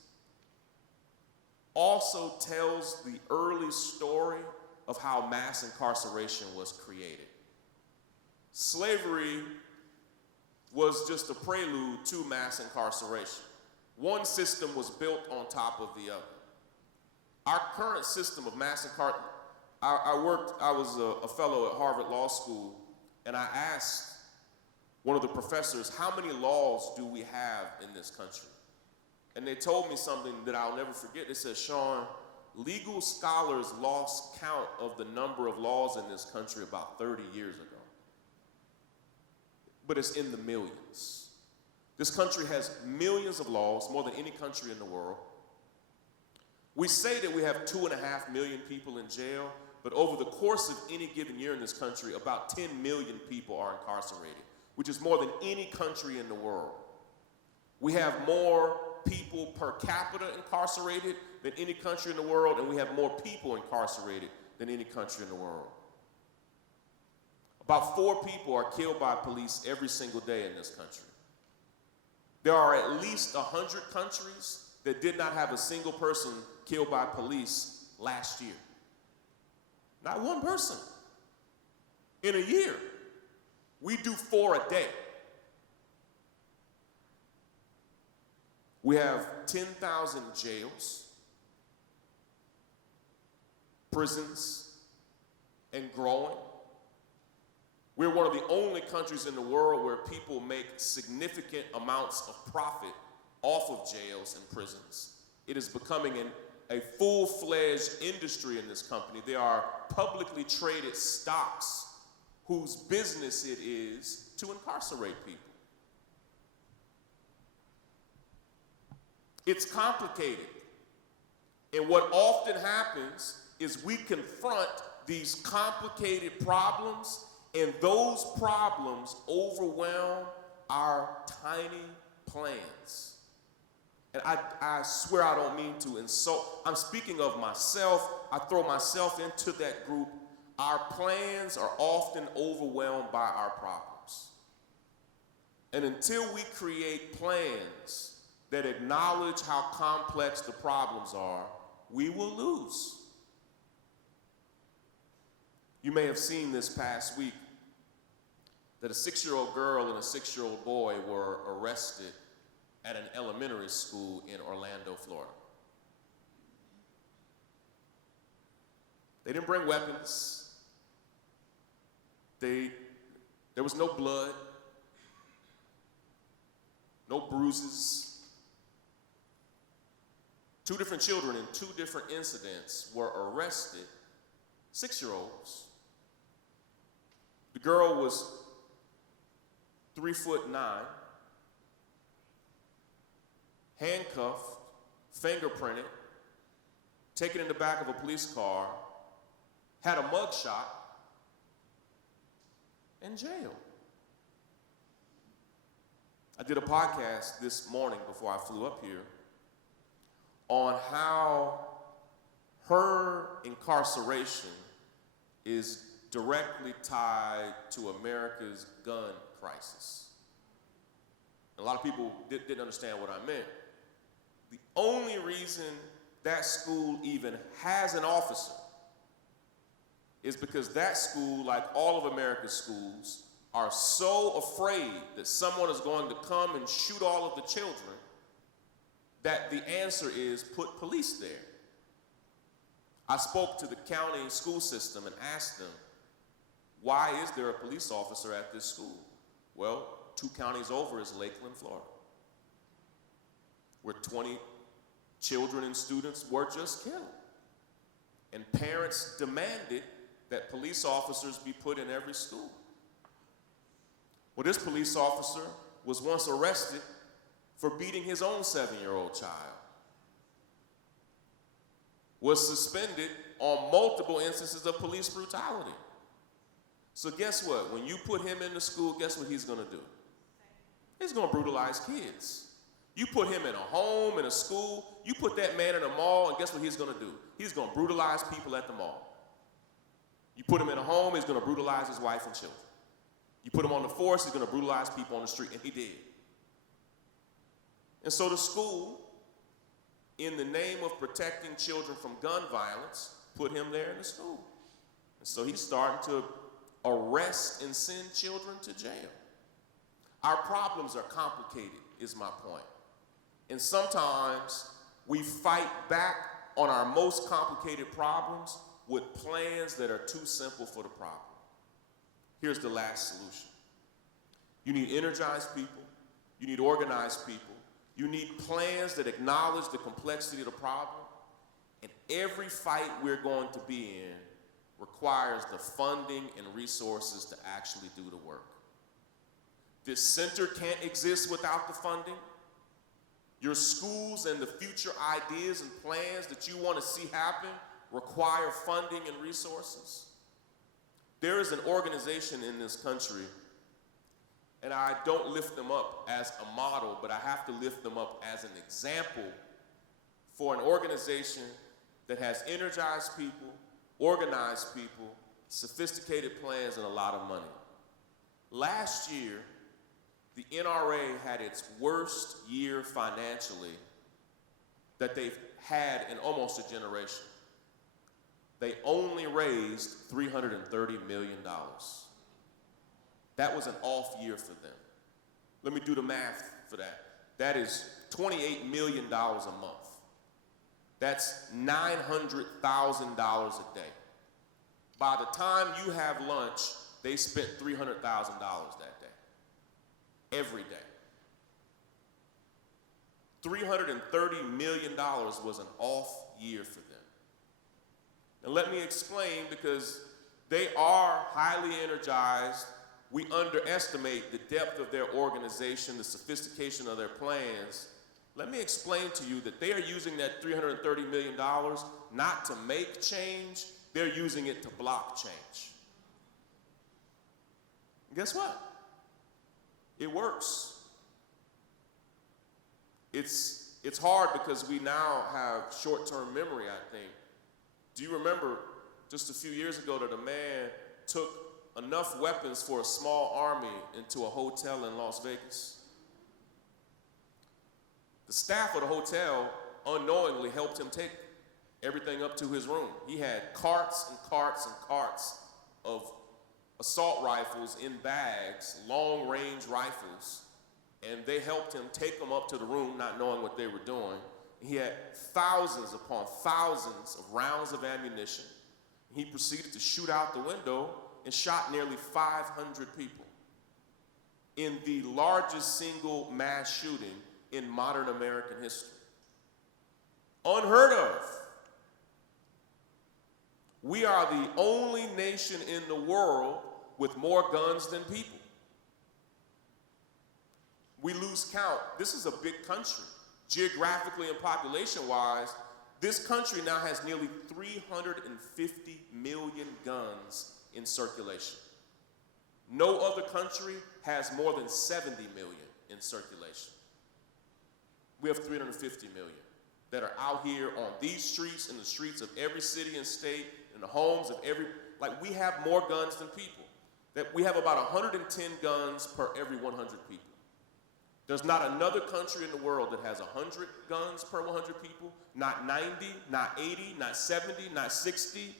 also tells the early story of how mass incarceration was created. Slavery was just a prelude to mass incarceration. One system was built on top of the other. Our current system of mass incarceration, I was a fellow at Harvard Law School, and I asked one of the professors, how many laws do we have in this country? And they told me something that I'll never forget. They said, Shaun, legal scholars lost count of the number of laws in this country about 30 years ago. But it's in the millions. This country has millions of laws, more than any country in the world. We say that we have 2.5 million people in jail, but over the course of any given year in this country, about 10 million people are incarcerated, which is more than any country in the world. We have more people per capita incarcerated than any country in the world, and we have more people incarcerated than any country in the world. About 4 people are killed by police every single day in this country. There are at least 100 countries that did not have a single person killed by police last year. Not one person. In a year, we do 4 a day. We have 10,000 jails, prisons, and growing. We're one of the only countries in the world where people make significant amounts of profit off of jails and prisons. It is becoming a full-fledged industry in this company. There are publicly traded stocks whose business it is to incarcerate people. It's complicated. And what often happens is we confront these complicated problems, and those problems overwhelm our tiny plans. And I swear I don't mean to insult. I'm speaking of myself. I throw myself into that group. Our plans are often overwhelmed by our problems. And until we create plans that acknowledge how complex the problems are, we will lose. You may have seen this past week that a 6-year-old girl and a 6-year-old boy were arrested at an elementary school in Orlando, Florida. They didn't bring weapons. There was no blood, no bruises. 2 different children in 2 different incidents were arrested, 6-year-olds. The girl was 3'9", handcuffed, fingerprinted, taken in the back of a police car, had a mugshot, and jailed. I did a podcast this morning before I flew up here on how her incarceration is directly tied to America's gun crisis. A lot of people didn't understand what I meant. The only reason that school even has an officer is because that school, like all of America's schools, are so afraid that someone is going to come and shoot all of the children that the answer is put police there. I spoke to the county school system and asked them, why is there a police officer at this school? Well, 2 counties over is Lakeland, Florida, where 20 children and students were just killed. And parents demanded that police officers be put in every school. Well, this police officer was once arrested for beating his own 7-year-old child, was suspended on multiple instances of police brutality. So guess what? When you put him in the school, guess what he's gonna do? He's gonna brutalize kids. You put him in a home, in a school, you put that man in a mall, and guess what he's gonna do? He's gonna brutalize people at the mall. You put him in a home, he's gonna brutalize his wife and children. You put him on the force, he's gonna brutalize people on the street, and he did. And so the school, in the name of protecting children from gun violence, put him there in the school. And so he's starting to arrest and send children to jail. Our problems are complicated, is my point. And sometimes we fight back on our most complicated problems with plans that are too simple for the problem. Here's the last solution. You need energized people. You need organized people. You need plans that acknowledge the complexity of the problem. And every fight we're going to be in requires the funding and resources to actually do the work. This center can't exist without the funding. Your schools and the future ideas and plans that you want to see happen require funding and resources. There is an organization in this country, and I don't lift them up as a model, but I have to lift them up as an example for an organization that has energized people, organized people, sophisticated plans, and a lot of money. Last year, the NRA had its worst year financially that they've had in almost a generation. They only raised $330 million. That was an off year for them. Let me do the math for that. That is $28 million a month. That's $900,000 a day. By the time you have lunch, they spent $300,000 that day. Every day. $330 million was an off year for them. And let me explain, because they are highly energized. We underestimate the depth of their organization, the sophistication of their plans. Let me explain to you that they are using that $330 million not to make change, they're using it to block change. And guess what? It works. It's hard because we now have short-term memory, I think. Do you remember just a few years ago that a man took enough weapons for a small army into a hotel in Las Vegas? The staff of the hotel unknowingly helped him take everything up to his room. He had carts and carts and carts of assault rifles in bags, long-range rifles, and they helped him take them up to the room not knowing what they were doing. He had thousands upon thousands of rounds of ammunition. He proceeded to shoot out the window and shot nearly 500 people in the largest single mass shooting in modern American history. Unheard of. We are the only nation in the world with more guns than people. We lose count. This is a big country. Geographically and population-wise, this country now has nearly 350 million guns in circulation. No other country has more than 70 million in circulation. We have 350 million that are out here on these streets, in the streets of every city and state, in the homes of every, we have more guns than people. That we have about 110 guns per every 100 people. There's not another country in the world that has 100 guns per 100 people, not 90, not 80, not 70, not 60.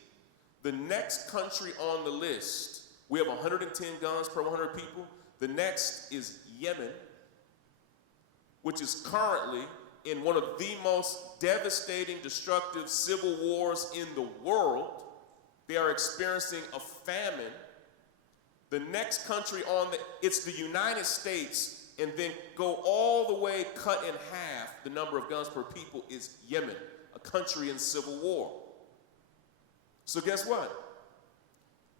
The next country on the list, we have 110 guns per 100 people. The next is Yemen, which is currently in one of the most devastating, destructive civil wars in the world. They are experiencing a famine. The next country it's the United States, and then go all the way, cut in half the number of guns per people, is Yemen, a country in civil war. So guess what?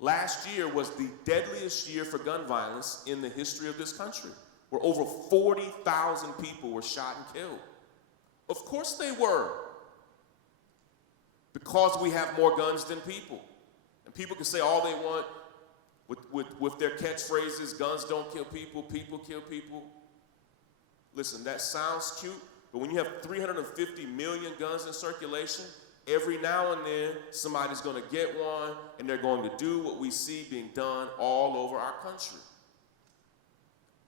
Last year was the deadliest year for gun violence in the history of this country, where over 40,000 people were shot and killed. Of course they were, because we have more guns than people. And people can say all they want with their catchphrases, guns don't kill people, people kill people. Listen, that sounds cute, but when you have 350 million guns in circulation, every now and then somebody's going to get one and they're going to do what we see being done all over our country.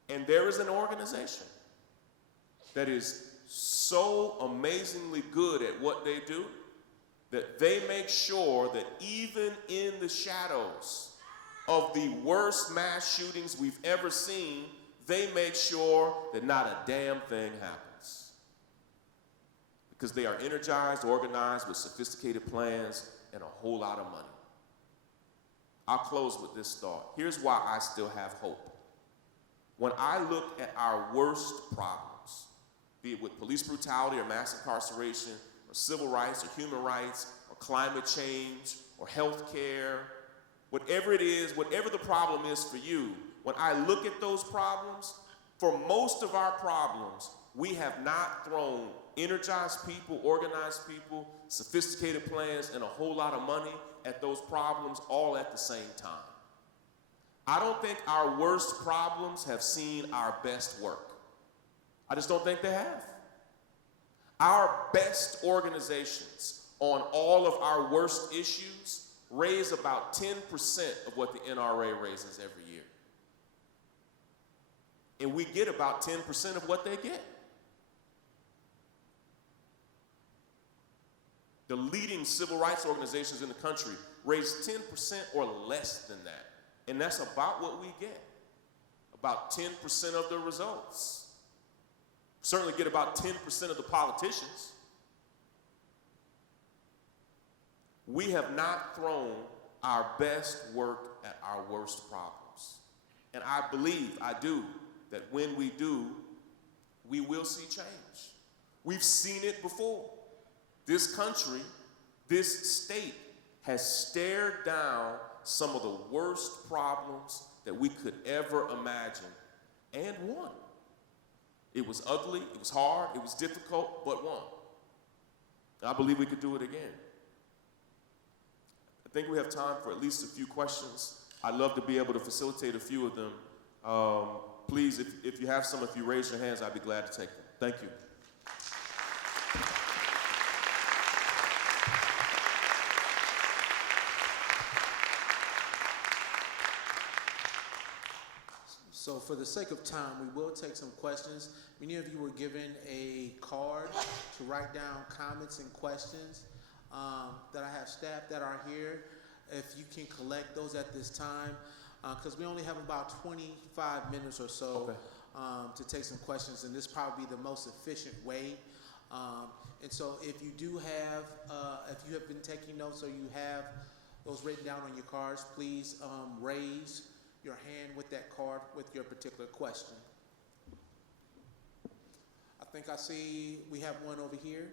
And there is an organization that is so amazingly good at what they do that they make sure that even in the shadows of the worst mass shootings we've ever seen, they make sure that not a damn thing happens. Because they are energized, organized, with sophisticated plans and a whole lot of money. I'll close with this thought. Here's why I still have hope. When I look at our worst problems, be it with police brutality or mass incarceration or civil rights or human rights or climate change or health care, whatever it is, whatever the problem is for you, when I look at those problems, for most of our problems, we have not thrown energized people, organized people, sophisticated plans, and a whole lot of money at those problems all at the same time. I don't think our worst problems have seen our best work. I just don't think they have. Our best organizations on all of our worst issues raise about 10% of what the NRA raises every year. And we get about 10% of what they get. The leading civil rights organizations in the country raise 10% or less than that. And that's about what we get. About 10% of the results. Certainly get about 10% of the politicians. We have not thrown our best work at our worst problems. And I believe, I do, that when we do, we will see change. We've seen it before. This country, this state has stared down some of the worst problems that we could ever imagine and won. It was ugly, it was hard, it was difficult, but won. And I believe we could do it again. I think we have time for at least a few questions. I'd love to be able to facilitate a few of them. Please, if you have some, if you raise your hands, I'd be glad to take them. Thank you. So for the sake of time, we will take some questions. Many of you were given a card to write down comments and questions that I have staff that are here. If you can collect those at this time, because we only have about 25 minutes or so to take some questions, and this probably be the most efficient way. And so if you do have, if you have been taking notes or you have those written down on your cards, please raise your hand with that card with your particular question. I think I see we have one over here.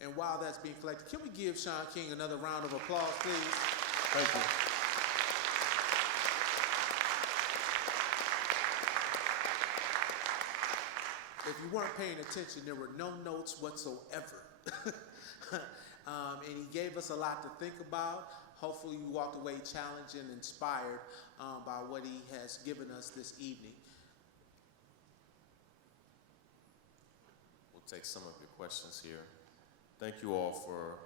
And while that's being collected, can we give Shaun King another round of applause, please? Thank you. If you weren't paying attention, there were no notes whatsoever. And he gave us a lot to think about. Hopefully you walked away challenged and inspired by what he has given us this evening. We'll take some of your questions here. Thank you all for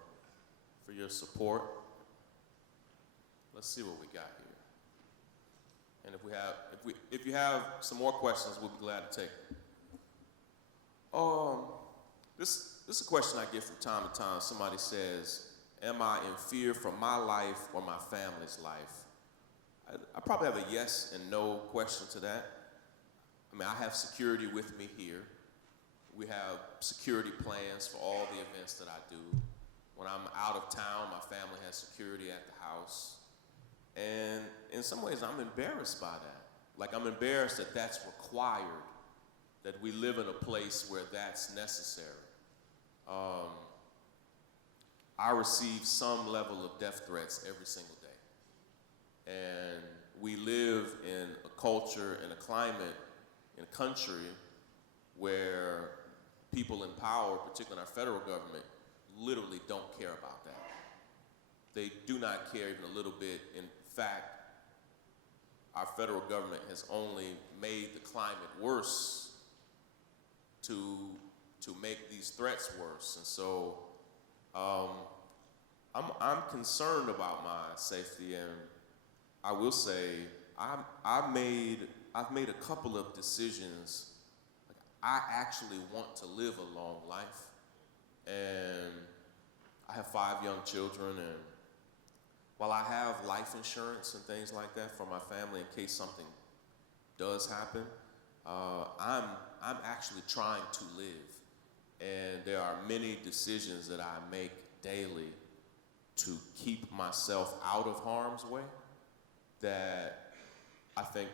your support. Let's see what we got here. And if you have some more questions, we'll be glad to take them. This is a question I get from time to time. Somebody says, am I in fear for my life or my family's life? I probably have a yes and no question to that. I mean, I have security with me here. We have security plans for all the events that I do. When I'm out of town, my family has security at the house. And in some ways, I'm embarrassed by that. Like, I'm embarrassed that that's required, that we live in a place where that's necessary. I receive some level of death threats every single day. And we live in a culture and a climate in a country where people in power, particularly in our federal government, literally don't care about that. They do not care even a little bit. In fact, our federal government has only made the climate worse to make these threats worse. And so I'm concerned about my safety, and I will say I've made a couple of decisions. Like, I actually want to live a long life, and I have 5 young children, and while I have life insurance and things like that for my family in case something does happen, I'm actually trying to live. And there are many decisions that I make daily to keep myself out of harm's way that I think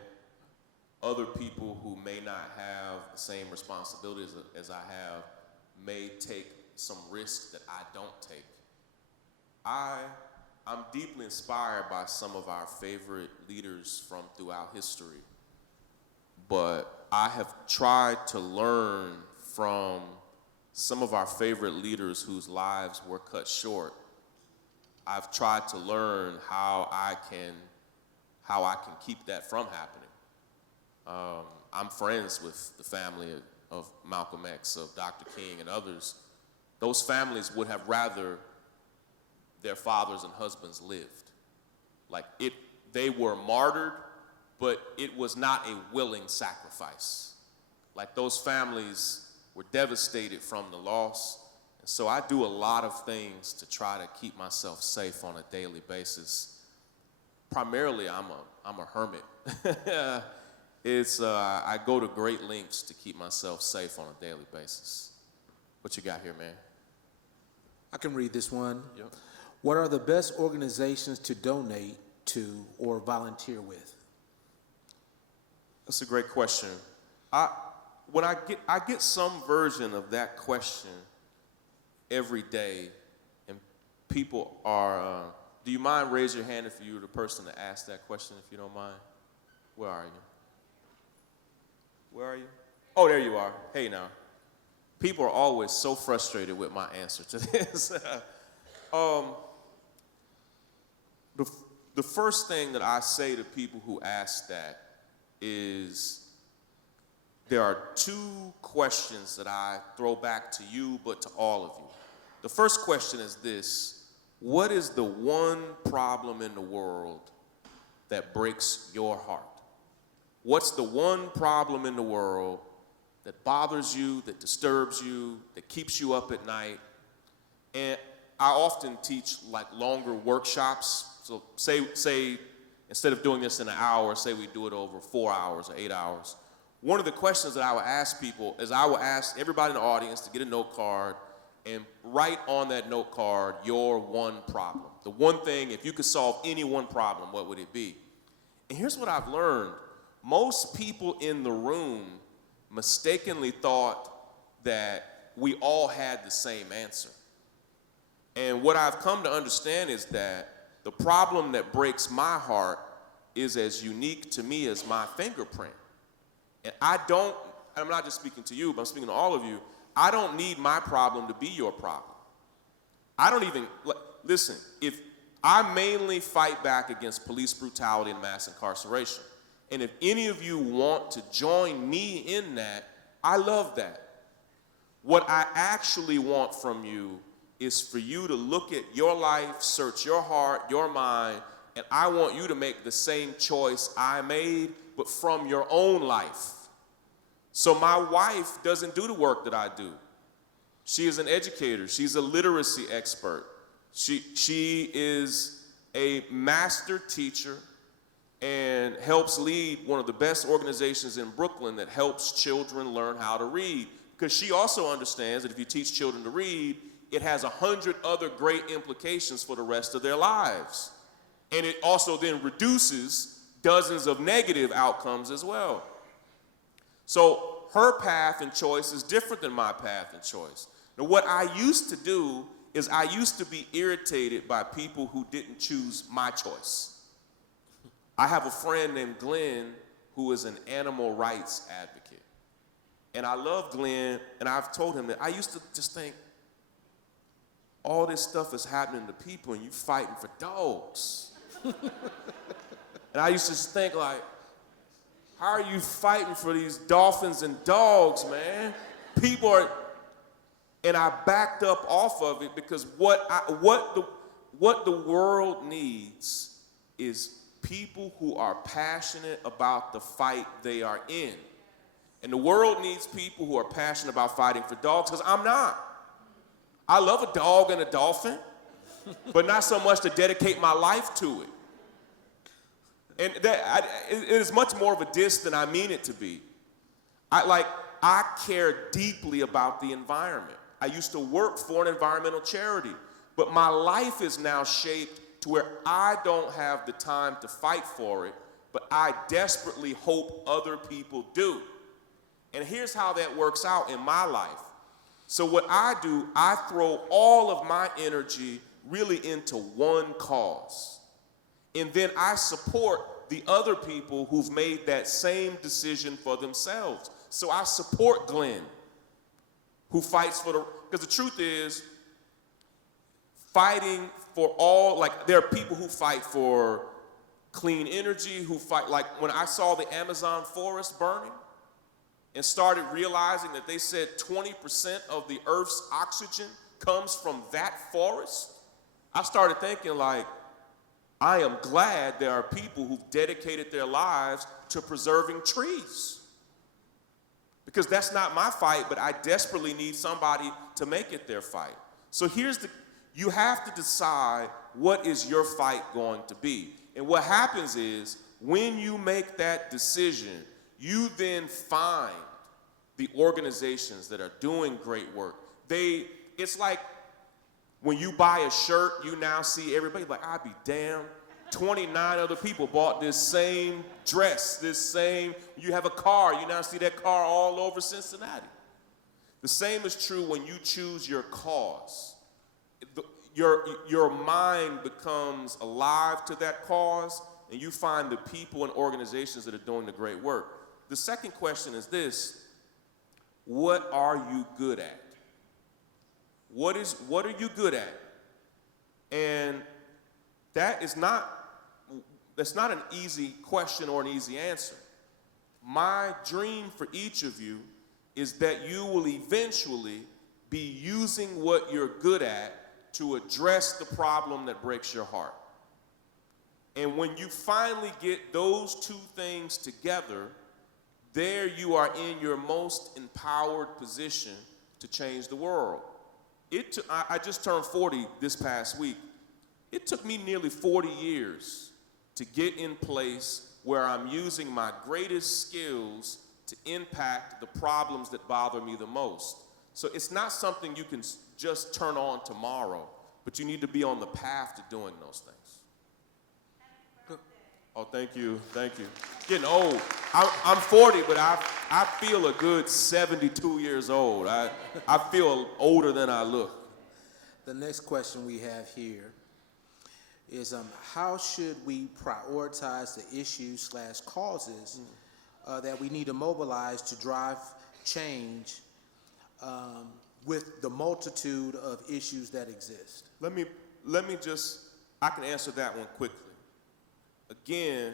other people who may not have the same responsibilities as I have may take some risks that I don't take. I'm deeply inspired by some of our favorite leaders from throughout history, but I have tried to learn from some of our favorite leaders whose lives were cut short. I've tried to learn how I can keep that from happening. I'm friends with the family of Malcolm X, of Dr. King, and others. Those families would have rather their fathers and husbands lived. They were martyred, but it was not a willing sacrifice. Like, those families were devastated from the loss. And so I do a lot of things to try to keep myself safe on a daily basis. Primarily, I'm a hermit. I go to great lengths to keep myself safe on a daily basis. What you got here, man? I can read this one. Yep. What are the best organizations to donate to or volunteer with? That's a great question. I get some version of that question every day, and people are. Do you mind raise your hand if you're the person to ask that question? If you don't mind, where are you? Where are you? Oh, there you are. Hey, now. People are always so frustrated with my answer to this. The first thing that I say to people who ask that is there are 2 questions that I throw back to you, but to all of you. The first question is this: what is the one problem in the world that breaks your heart? What's the one problem in the world that bothers you, that disturbs you, that keeps you up at night? And I often teach longer workshops. So say instead of doing this in an hour, say we do it over 4 hours or 8 hours. One of the questions that I would ask people is I would ask everybody in the audience to get a note card and write on that note card your one problem. The one thing, if you could solve any one problem, what would it be? And here's what I've learned. Most people in the room mistakenly thought that we all had the same answer. And what I've come to understand is that the problem that breaks my heart is as unique to me as my fingerprint. And I'm not just speaking to you, but I'm speaking to all of you. I don't need my problem to be your problem. Listen, if I mainly fight back against police brutality and mass incarceration, and if any of you want to join me in that, I love that. What I actually want from you is for you to look at your life, search your heart, your mind, and I want you to make the same choice I made, but from your own life. So my wife doesn't do the work that I do. She is an educator. She's a literacy expert. She is a master teacher and helps lead one of the best organizations in Brooklyn that helps children learn how to read. Because she also understands that if you teach children to read, it has 100 other great implications for the rest of their lives. And it also then reduces dozens of negative outcomes as well. So her path and choice is different than my path and choice. Now, what I used to do is I used to be irritated by people who didn't choose my choice. I have a friend named Glenn who is an animal rights advocate. And I love Glenn, and I've told him that I used to just think, all this stuff is happening to people and you fighting for dogs. And I used to just think like, how are you fighting for these dolphins and dogs, man? People are, and I backed up off of it because what the world needs is people who are passionate about the fight they are in. And the world needs people who are passionate about fighting for dogs, because I'm not. I love a dog and a dolphin, but not so much to dedicate my life to it. And it is much more of a diss than I mean it to be. I care deeply about the environment. I used to work for an environmental charity, but my life is now shaped to where I don't have the time to fight for it, but I desperately hope other people do. And here's how that works out in my life. So what I do, I throw all of my energy really into one cause. And then I support the other people who've made that same decision for themselves. So I support Glenn, who fights for because the truth is, fighting for all, like there are people who fight for clean energy, who fight, like when I saw the Amazon forest burning, and started realizing that they said 20% of the Earth's oxygen comes from that forest, I started thinking like, I am glad there are people who've dedicated their lives to preserving trees. Because that's not my fight, but I desperately need somebody to make it their fight. So you have to decide what is your fight going to be. And what happens is, when you make that decision, you then find the organizations that are doing great work. It's like when you buy a shirt, you now see everybody like, I'd be damned. 29 other people bought this same dress, you have a car, you now see that car all over Cincinnati. The same is true when you choose your cause. Your mind becomes alive to that cause, and you find the people and organizations that are doing the great work. The second question is this: what are you good at? What are you good at? And that's not an easy question or an easy answer. My dream for each of you is that you will eventually be using what you're good at to address the problem that breaks your heart. And when you finally get those two things together, there you are in your most empowered position to change the world. I just turned 40 this past week. It took me nearly 40 years to get in place where I'm using my greatest skills to impact the problems that bother me the most. So it's not something you can just turn on tomorrow, but you need to be on the path to doing those things. Oh, thank you. Getting old. I'm 40, but I feel a good 72 years old. I feel older than I look. The next question we have here is how should we prioritize the issues/causes that we need to mobilize to drive change with the multitude of issues that exist? Let me just, I can answer that one quickly. Again,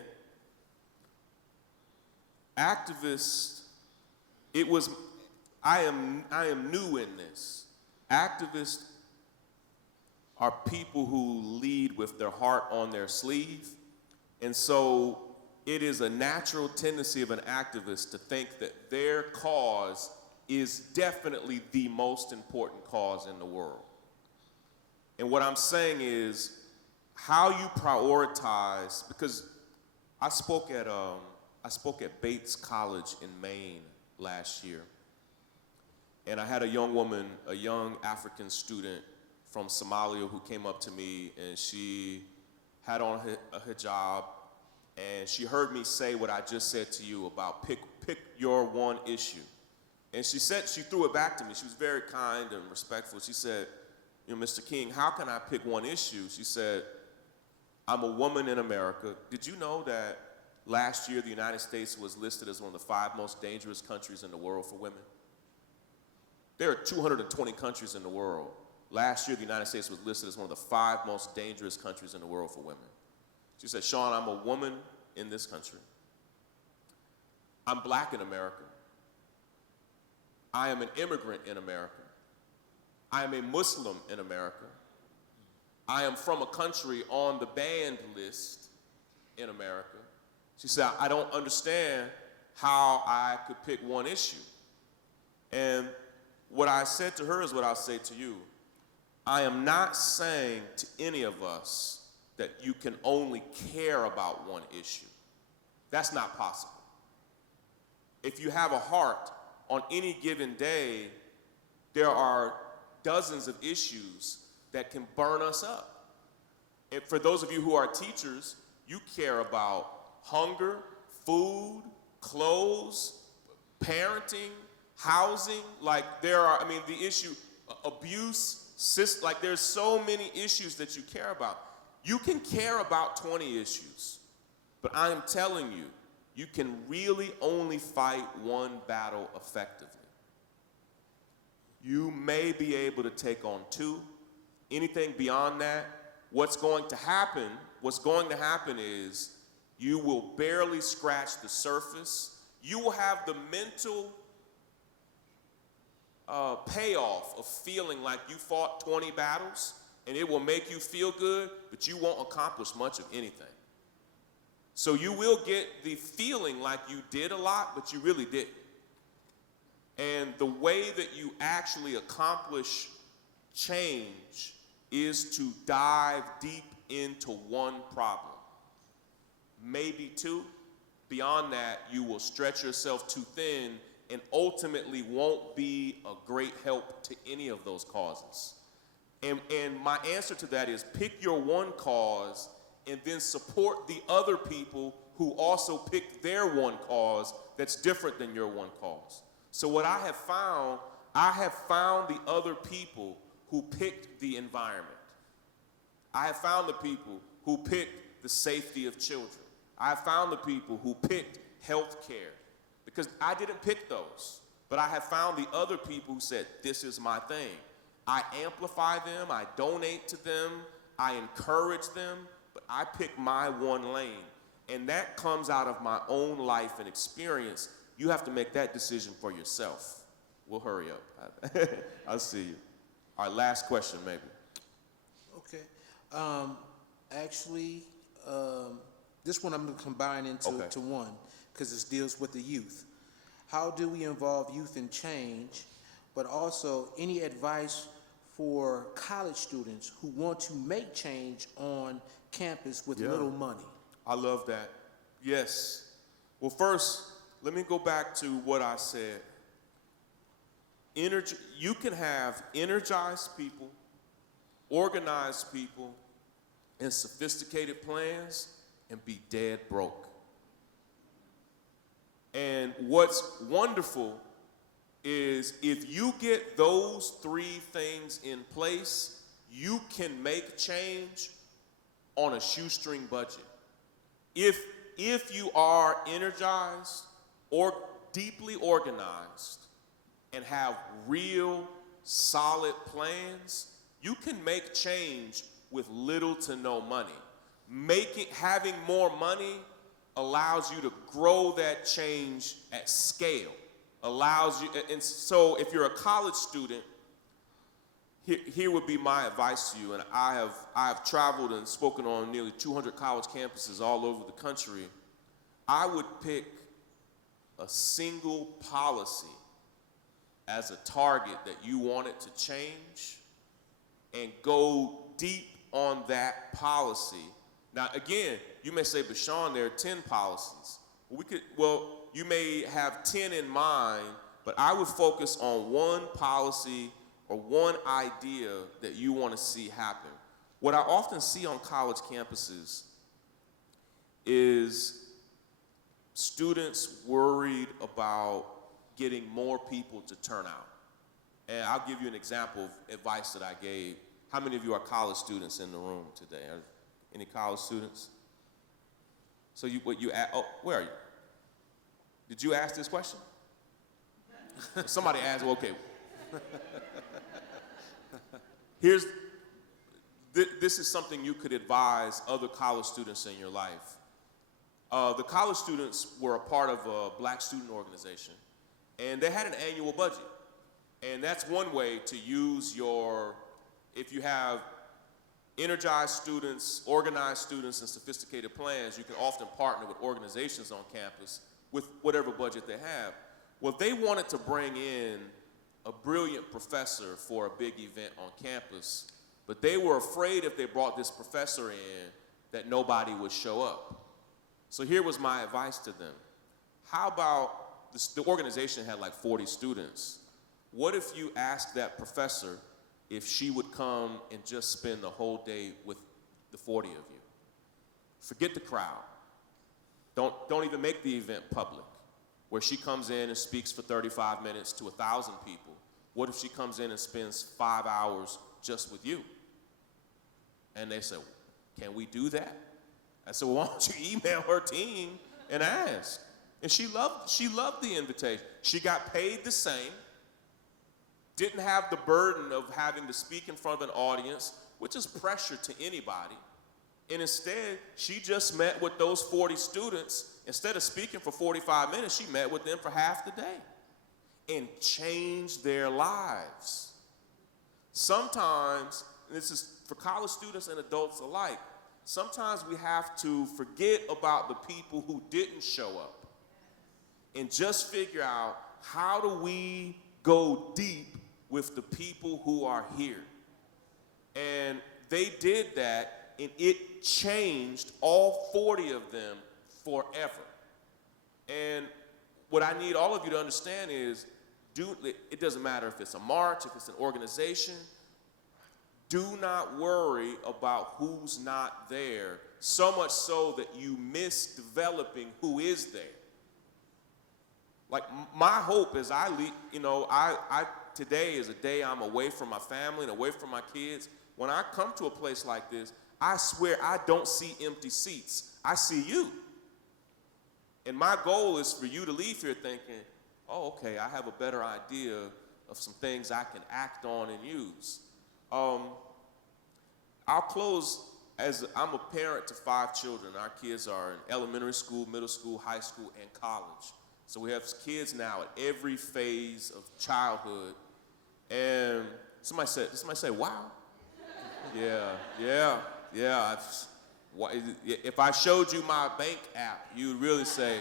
activists, I am new in this. Activists are people who lead with their heart on their sleeve. And so it is a natural tendency of an activist to think that their cause is definitely the most important cause in the world. And what I'm saying is, how you prioritize, because I spoke at Bates College in Maine last year, and I had a young African student from Somalia who came up to me, and she had on a hijab, and she heard me say what I just said to you about pick your one issue. And she said, she threw it back to me. She was very kind and respectful. She said, Mr. King, how can I pick one issue? She said, I'm a woman in America. Did you know that last year the United States was listed as one of the 5 most dangerous countries in the world for women? There are 220 countries in the world. Last year the United States was listed as one of the 5 most dangerous countries in the world for women. She said, Shaun, I'm a woman in this country. I'm black in America. I am an immigrant in America. I am a Muslim in America. I am from a country on the banned list in America. She said, I don't understand how I could pick one issue. And what I said to her is what I'll say to you. I am not saying to any of us that you can only care about one issue. That's not possible. If you have a heart, on any given day, there are dozens of issues that can burn us up. And for those of you who are teachers, you care about hunger, food, clothes, parenting, housing. Like there are, the issue, abuse, like there's so many issues that you care about. You can care about 20 issues, but I am telling you, you can really only fight one battle effectively. You may be able to take on 2. Anything beyond that, what's going to happen is you will barely scratch the surface. You will have the mental payoff of feeling like you fought 20 battles, and it will make you feel good, but you won't accomplish much of anything. So you will get the feeling like you did a lot, but you really didn't. And the way that you actually accomplish change is to dive deep into one problem, maybe 2. Beyond that, you will stretch yourself too thin and ultimately won't be a great help to any of those causes. And my answer to that is pick your one cause and then support the other people who also picked their one cause that's different than your one cause. So what I have found the other people who picked the environment. I have found the people who picked the safety of children. I have found the people who picked health care, because I didn't pick those, but I have found the other people who said, this is my thing. I amplify them, I donate to them, I encourage them, but I pick my one lane. And that comes out of my own life and experience. You have to make that decision for yourself. We'll hurry up. I'll see you. All right, last question maybe. Okay. This one I'm going to combine into to one, because it deals with the youth. How do we involve youth in change, but also any advice for college students who want to make change on campus with little money? I love that. Yes. Well, first, let me go back to what I said. You can have energized people, organized people, and sophisticated plans and be dead broke. And what's wonderful is if you get those 3 things in place, you can make change on a shoestring budget. If you are energized or deeply organized and have real solid plans, you can make change with little to no money. Having more money allows you to grow that change at scale. And so if you're a college student, here would be my advice to you, and I have traveled and spoken on nearly 200 college campuses all over the country. I would pick a single policy as a target that you wanted to change and go deep on that policy. Now, again, you may say, but Shaun, there are 10 policies. You may have 10 in mind, but I would focus on one policy or one idea that you want to see happen. What I often see on college campuses is students worried about getting more people to turn out. And I'll give you an example of advice that I gave. How many of you are college students in the room today? Are any college students? So where are you? Did you ask this question? Somebody asked, well, okay. This is something you could advise other college students in your life. The college students were a part of a black student organization, and they had an annual budget. And that's one way to use if you have energized students, organized students, and sophisticated plans, you can often partner with organizations on campus with whatever budget they have. Well, they wanted to bring in a brilliant professor for a big event on campus, but they were afraid if they brought this professor in that nobody would show up. So here was my advice to them. How about the organization had like 40 students. What if you asked that professor if she would come and just spend the whole day with the 40 of you? Forget the crowd. Don't even make the event public, where she comes in and speaks for 35 minutes to 1,000 people. What if she comes in and spends 5 hours just with you? And they said, can we do that? I said, well, why don't you email her team and ask? And she loved the invitation. She got paid the same, didn't have the burden of having to speak in front of an audience, which is pressure to anybody. And instead, she just met with those 40 students. Instead of speaking for 45 minutes, she met with them for half the day and changed their lives. Sometimes, and this is for college students and adults alike, sometimes we have to forget about the people who didn't show up and just figure out, how do we go deep with the people who are here? And they did that, and it changed all 40 of them forever. And what I need all of you to understand is, it doesn't matter if it's a march, if it's an organization, do not worry about who's not there, so much so that you miss developing who is there. Like, my hope is today is a day I'm away from my family and away from my kids. When I come to a place like this, I swear I don't see empty seats. I see you. And my goal is for you to leave here thinking, oh, okay, I have a better idea of some things I can act on and use. I'll close I'm a parent to 5 children. Our kids are in elementary school, middle school, high school, and college. So we have kids now at every phase of childhood. And somebody say, wow. Yeah. If I showed you my bank app, you'd really say,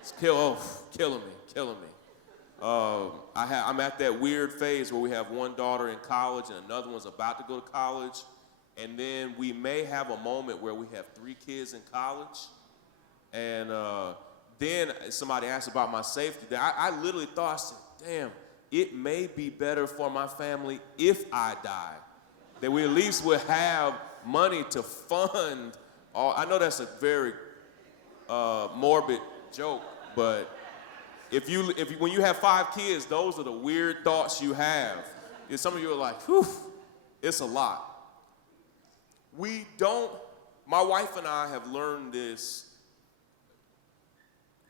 it's killing me. I'm at that weird phase where we have one daughter in college and another one's about to go to college. And then we may have a moment where we have 3 kids in college. And then somebody asked about my safety. I literally thought, I said, damn, it may be better for my family if I die, that we at least would have money to fund all. I know that's a very morbid joke, but when you have 5 kids, those are the weird thoughts you have. And some of you are like, whew, it's a lot. My wife and I have learned this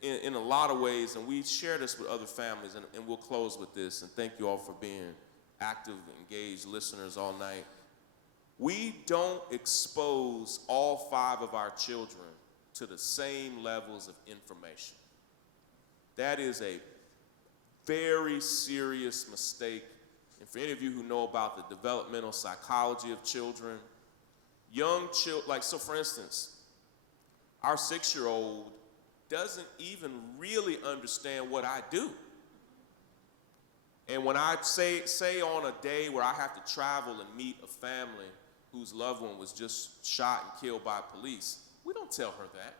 in a lot of ways, and we share this with other families, and we'll close with this, and thank you all for being active, engaged listeners all night. We don't expose all 5 of our children to the same levels of information. That is a very serious mistake. And for any of you who know about the developmental psychology of children, young children, so for instance, our 6-year-old doesn't even really understand what I do. And when I say on a day where I have to travel and meet a family whose loved one was just shot and killed by police, we don't tell her that.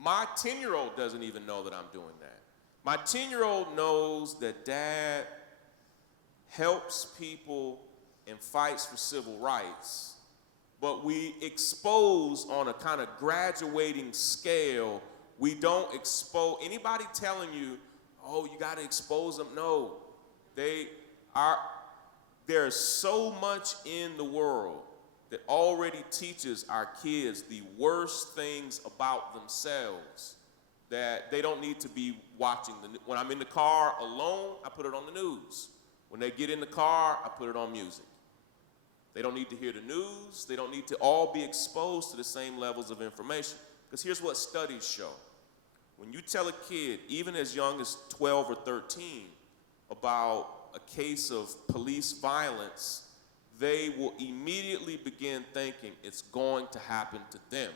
My 10-year-old doesn't even know that I'm doing that. My 10-year-old knows that Dad helps people and fights for civil rights, but we expose on a kind of graduating scale. We don't expose anybody telling you, oh, you got to expose them. No, there's so much in the world that already teaches our kids the worst things about themselves that they don't need to be watching. When I'm in the car alone, I put it on the news. When they get in the car, I put it on music. They don't need to hear the news. They don't need to all be exposed to the same levels of information. Because here's what studies show. When you tell a kid, even as young as 12 or 13, about a case of police violence, they will immediately begin thinking it's going to happen to them.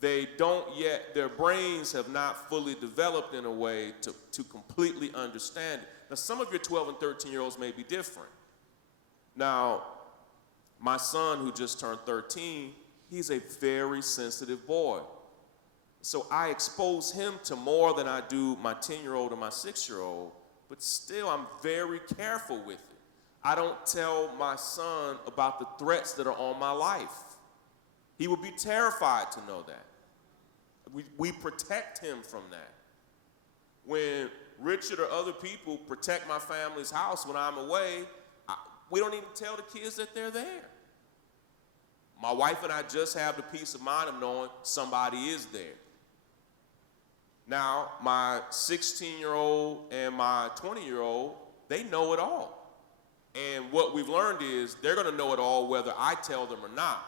They don't yet, their brains have not fully developed in a way to completely understand it. Now, some of your 12 and 13-year-olds may be different. Now, my son, who just turned 13, he's a very sensitive boy. So I expose him to more than I do my 10-year-old or my 6-year-old, but still I'm very careful with it. I don't tell my son about the threats that are on my life. He would be terrified to know that. We protect him from that. When Richard or other people protect my family's house when I'm away, we don't even tell the kids that they're there. My wife and I just have the peace of mind of knowing somebody is there. Now, my 16-year-old and my 20-year-old, they know it all. And what we've learned is they're going to know it all whether I tell them or not.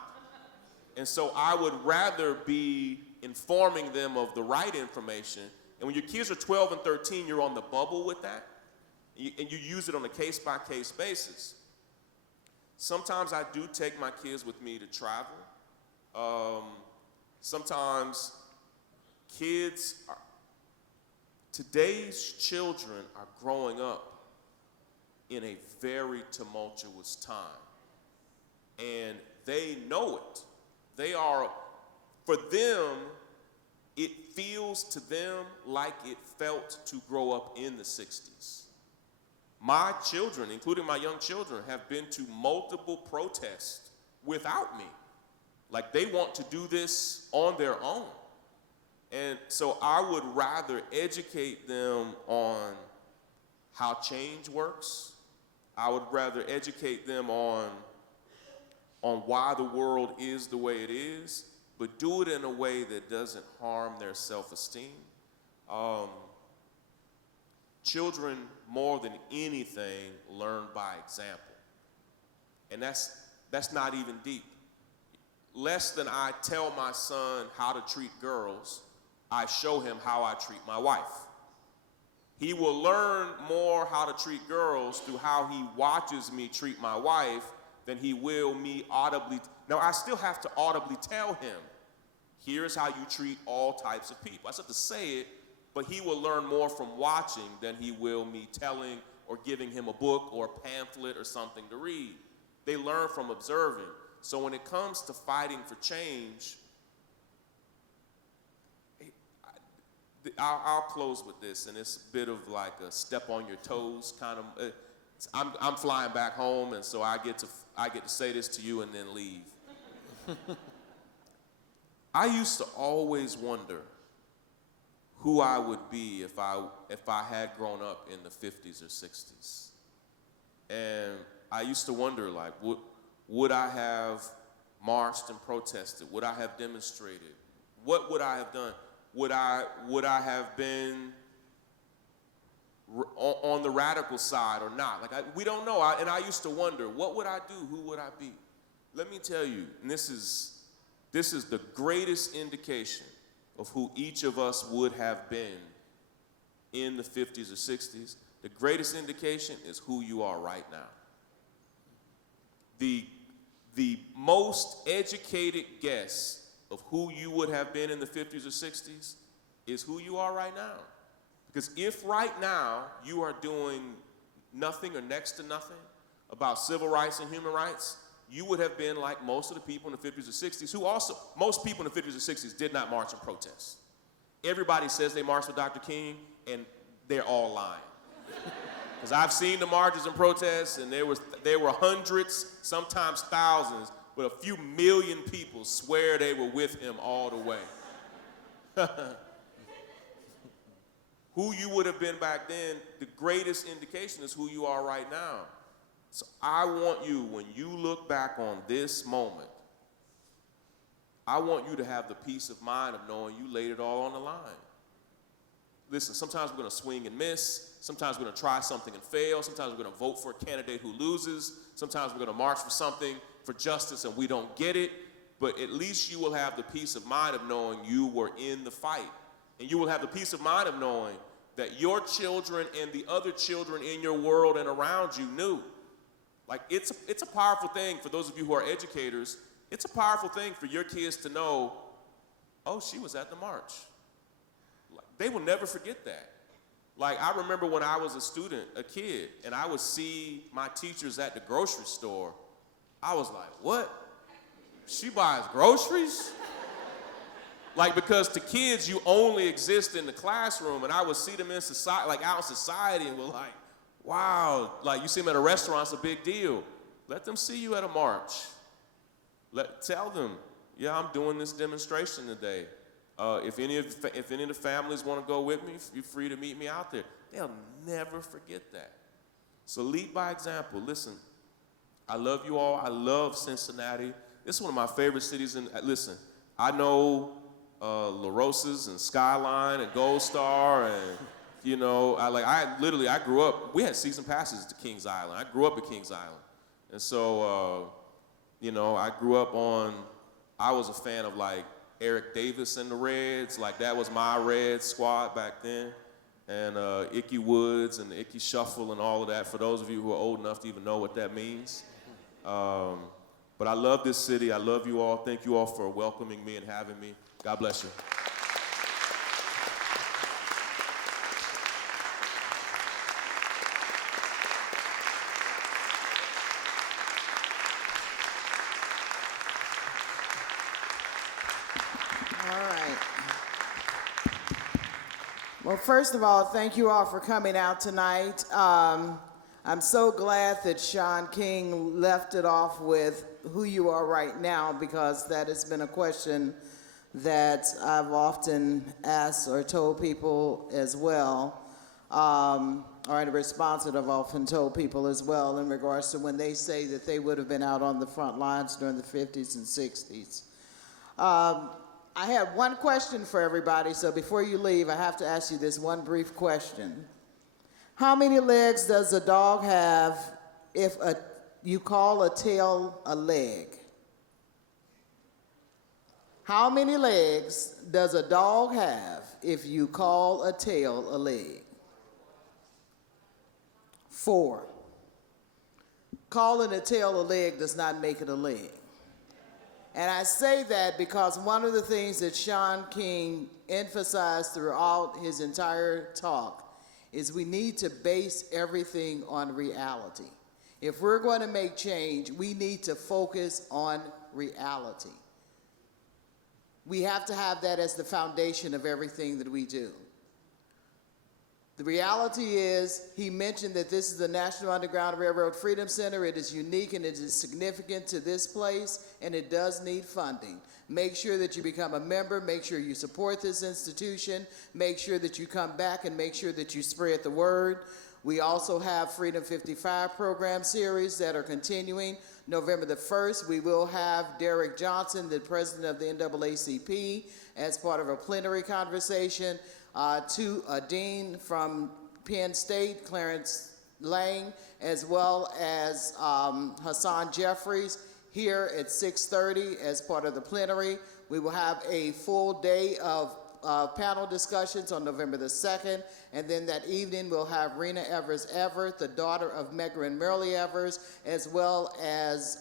And so I would rather be informing them of the right information. And when your kids are 12 and 13, you're on the bubble with that. And you use it on a case-by-case basis. Sometimes I do take my kids with me to travel. Sometimes today's children are growing up in a very tumultuous time. And they know it. For them, it feels to them like it felt to grow up in the 60s. My children, including my young children, have been to multiple protests without me. Like they want to do this on their own. And so I would rather educate them on how change works. I would rather educate them on why the world is the way it is, but do it in a way that doesn't harm their self-esteem. Children, more than anything, learn by example. And that's not even deep. Less than I tell my son how to treat girls, I show him how I treat my wife. He will learn more how to treat girls through how he watches me treat my wife than he will me audibly. Now, I still have to audibly tell him, here's how you treat all types of people. I still have to say it, but he will learn more from watching than he will me telling or giving him a book or a pamphlet or something to read. They learn from observing. So when it comes to fighting for change, I'll close with this, and it's a bit of like a step on your toes kind of. I'm flying back home, and so I get to say this to you and then leave. I used to always wonder who I would be if I had grown up in the 50s or 60s, and I used to wonder, like, would I have marched and protested? Would I have demonstrated? What would I have done? Would I have been on the radical side or not? Like, we don't know. And I used to wonder, what would I do? Who would I be? Let me tell you, and this is the greatest indication of who each of us would have been in the 50s or 60s. The greatest indication is who you are right now. The most educated guess of who you would have been in the 50s or 60s is who you are right now. Because if right now you are doing nothing or next to nothing about civil rights and human rights, you would have been like most of the people in the 50s or 60s who also, most people in the 50s or 60s did not march and protest. Everybody says they marched with Dr. King, and they're all lying. Because I've seen the marches and protests, and there were hundreds, sometimes thousands, but a few million people swear they were with him all the way. Who you would have been back then, the greatest indication is who you are right now. So I want you, when you look back on this moment, I want you to have the peace of mind of knowing you laid it all on the line. Listen, sometimes we're going to swing and miss. Sometimes we're going to try something and fail. Sometimes we're going to vote for a candidate who loses. Sometimes we're going to march for something, for justice, and we don't get it. But at least you will have the peace of mind of knowing you were in the fight. And you will have the peace of mind of knowing that your children and the other children in your world and around you knew. Like, it's a powerful thing for those of you who are educators. It's a powerful thing for your kids to know, oh, she was at the march. Like, they will never forget that. Like, I remember when I was a student, a kid, and I would see my teachers at the grocery store. I was like, what? She buys groceries? Like, because to kids, you only exist in the classroom, and I would see them in society, like out in society, and we're like, wow, like you see them at a restaurant, it's a big deal. Let them see you at a march. Tell them, yeah, I'm doing this demonstration today. If any of the families want to go with me, you're free to meet me out there. They'll never forget that. So lead by example. Listen, I love you all. I love Cincinnati. It's one of my favorite cities. Listen, I know La Rosa's and Skyline and Gold Star and, you know, I grew up, we had season passes to Kings Island. I grew up at Kings Island. And so, you know, I was a fan of like Eric Davis and the Reds. Like, that was my Red squad back then. And Ickey Woods and the Ickey Shuffle and all of that, for those of you who are old enough to even know what that means. But I love this city. I love you all. Thank you all for welcoming me and having me. God bless you. All right. Well, first of all, thank you all for coming out tonight. I'm so glad that Shaun King left it off with who you are right now, because that has been a question that I've often asked or told people as well, or in a response that I've often told people as well in regards to when they say that they would have been out on the front lines during the 50s and 60s. I have one question for everybody, so before you leave, I have to ask you this one brief question. How many legs does a dog have if you call a tail a leg? How many legs does a dog have if you call a tail a leg? 4. Calling a tail a leg does not make it a leg. And I say that because one of the things that Shaun King emphasized throughout his entire talk is we need to base everything on reality. If we're going to make change, we need to focus on reality. We have to have that as the foundation of everything that we do. The reality is, he mentioned that this is the National Underground Railroad Freedom Center. It is unique and it is significant to this place, and it does need funding. Make sure that you become a member. Make sure you support this institution. Make sure that you come back and make sure that you spread the word. We also have Freedom 55 program series that are continuing. November the 1st, we will have Derek Johnson, the president of the NAACP, as part of a plenary conversation. To a dean from Penn State, Clarence Lang, as well as Hassan Jeffries, here at 6:30 as part of the plenary. We will have a full day of panel discussions on November the 2nd, and then that evening we'll have Rena Evers-Everett, the daughter of Medgar and Merle Evers, as well as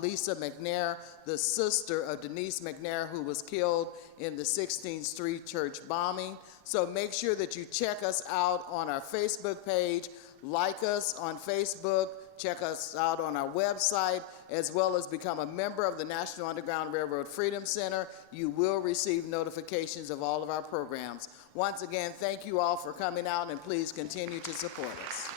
Lisa McNair, the sister of Denise McNair, who was killed in the 16th Street Church bombing. So make sure that you check us out on our Facebook page, like us on Facebook, check us out on our website, as well as become a member of the National Underground Railroad Freedom Center. You will receive notifications of all of our programs. Once again, thank you all for coming out, and please continue to support us.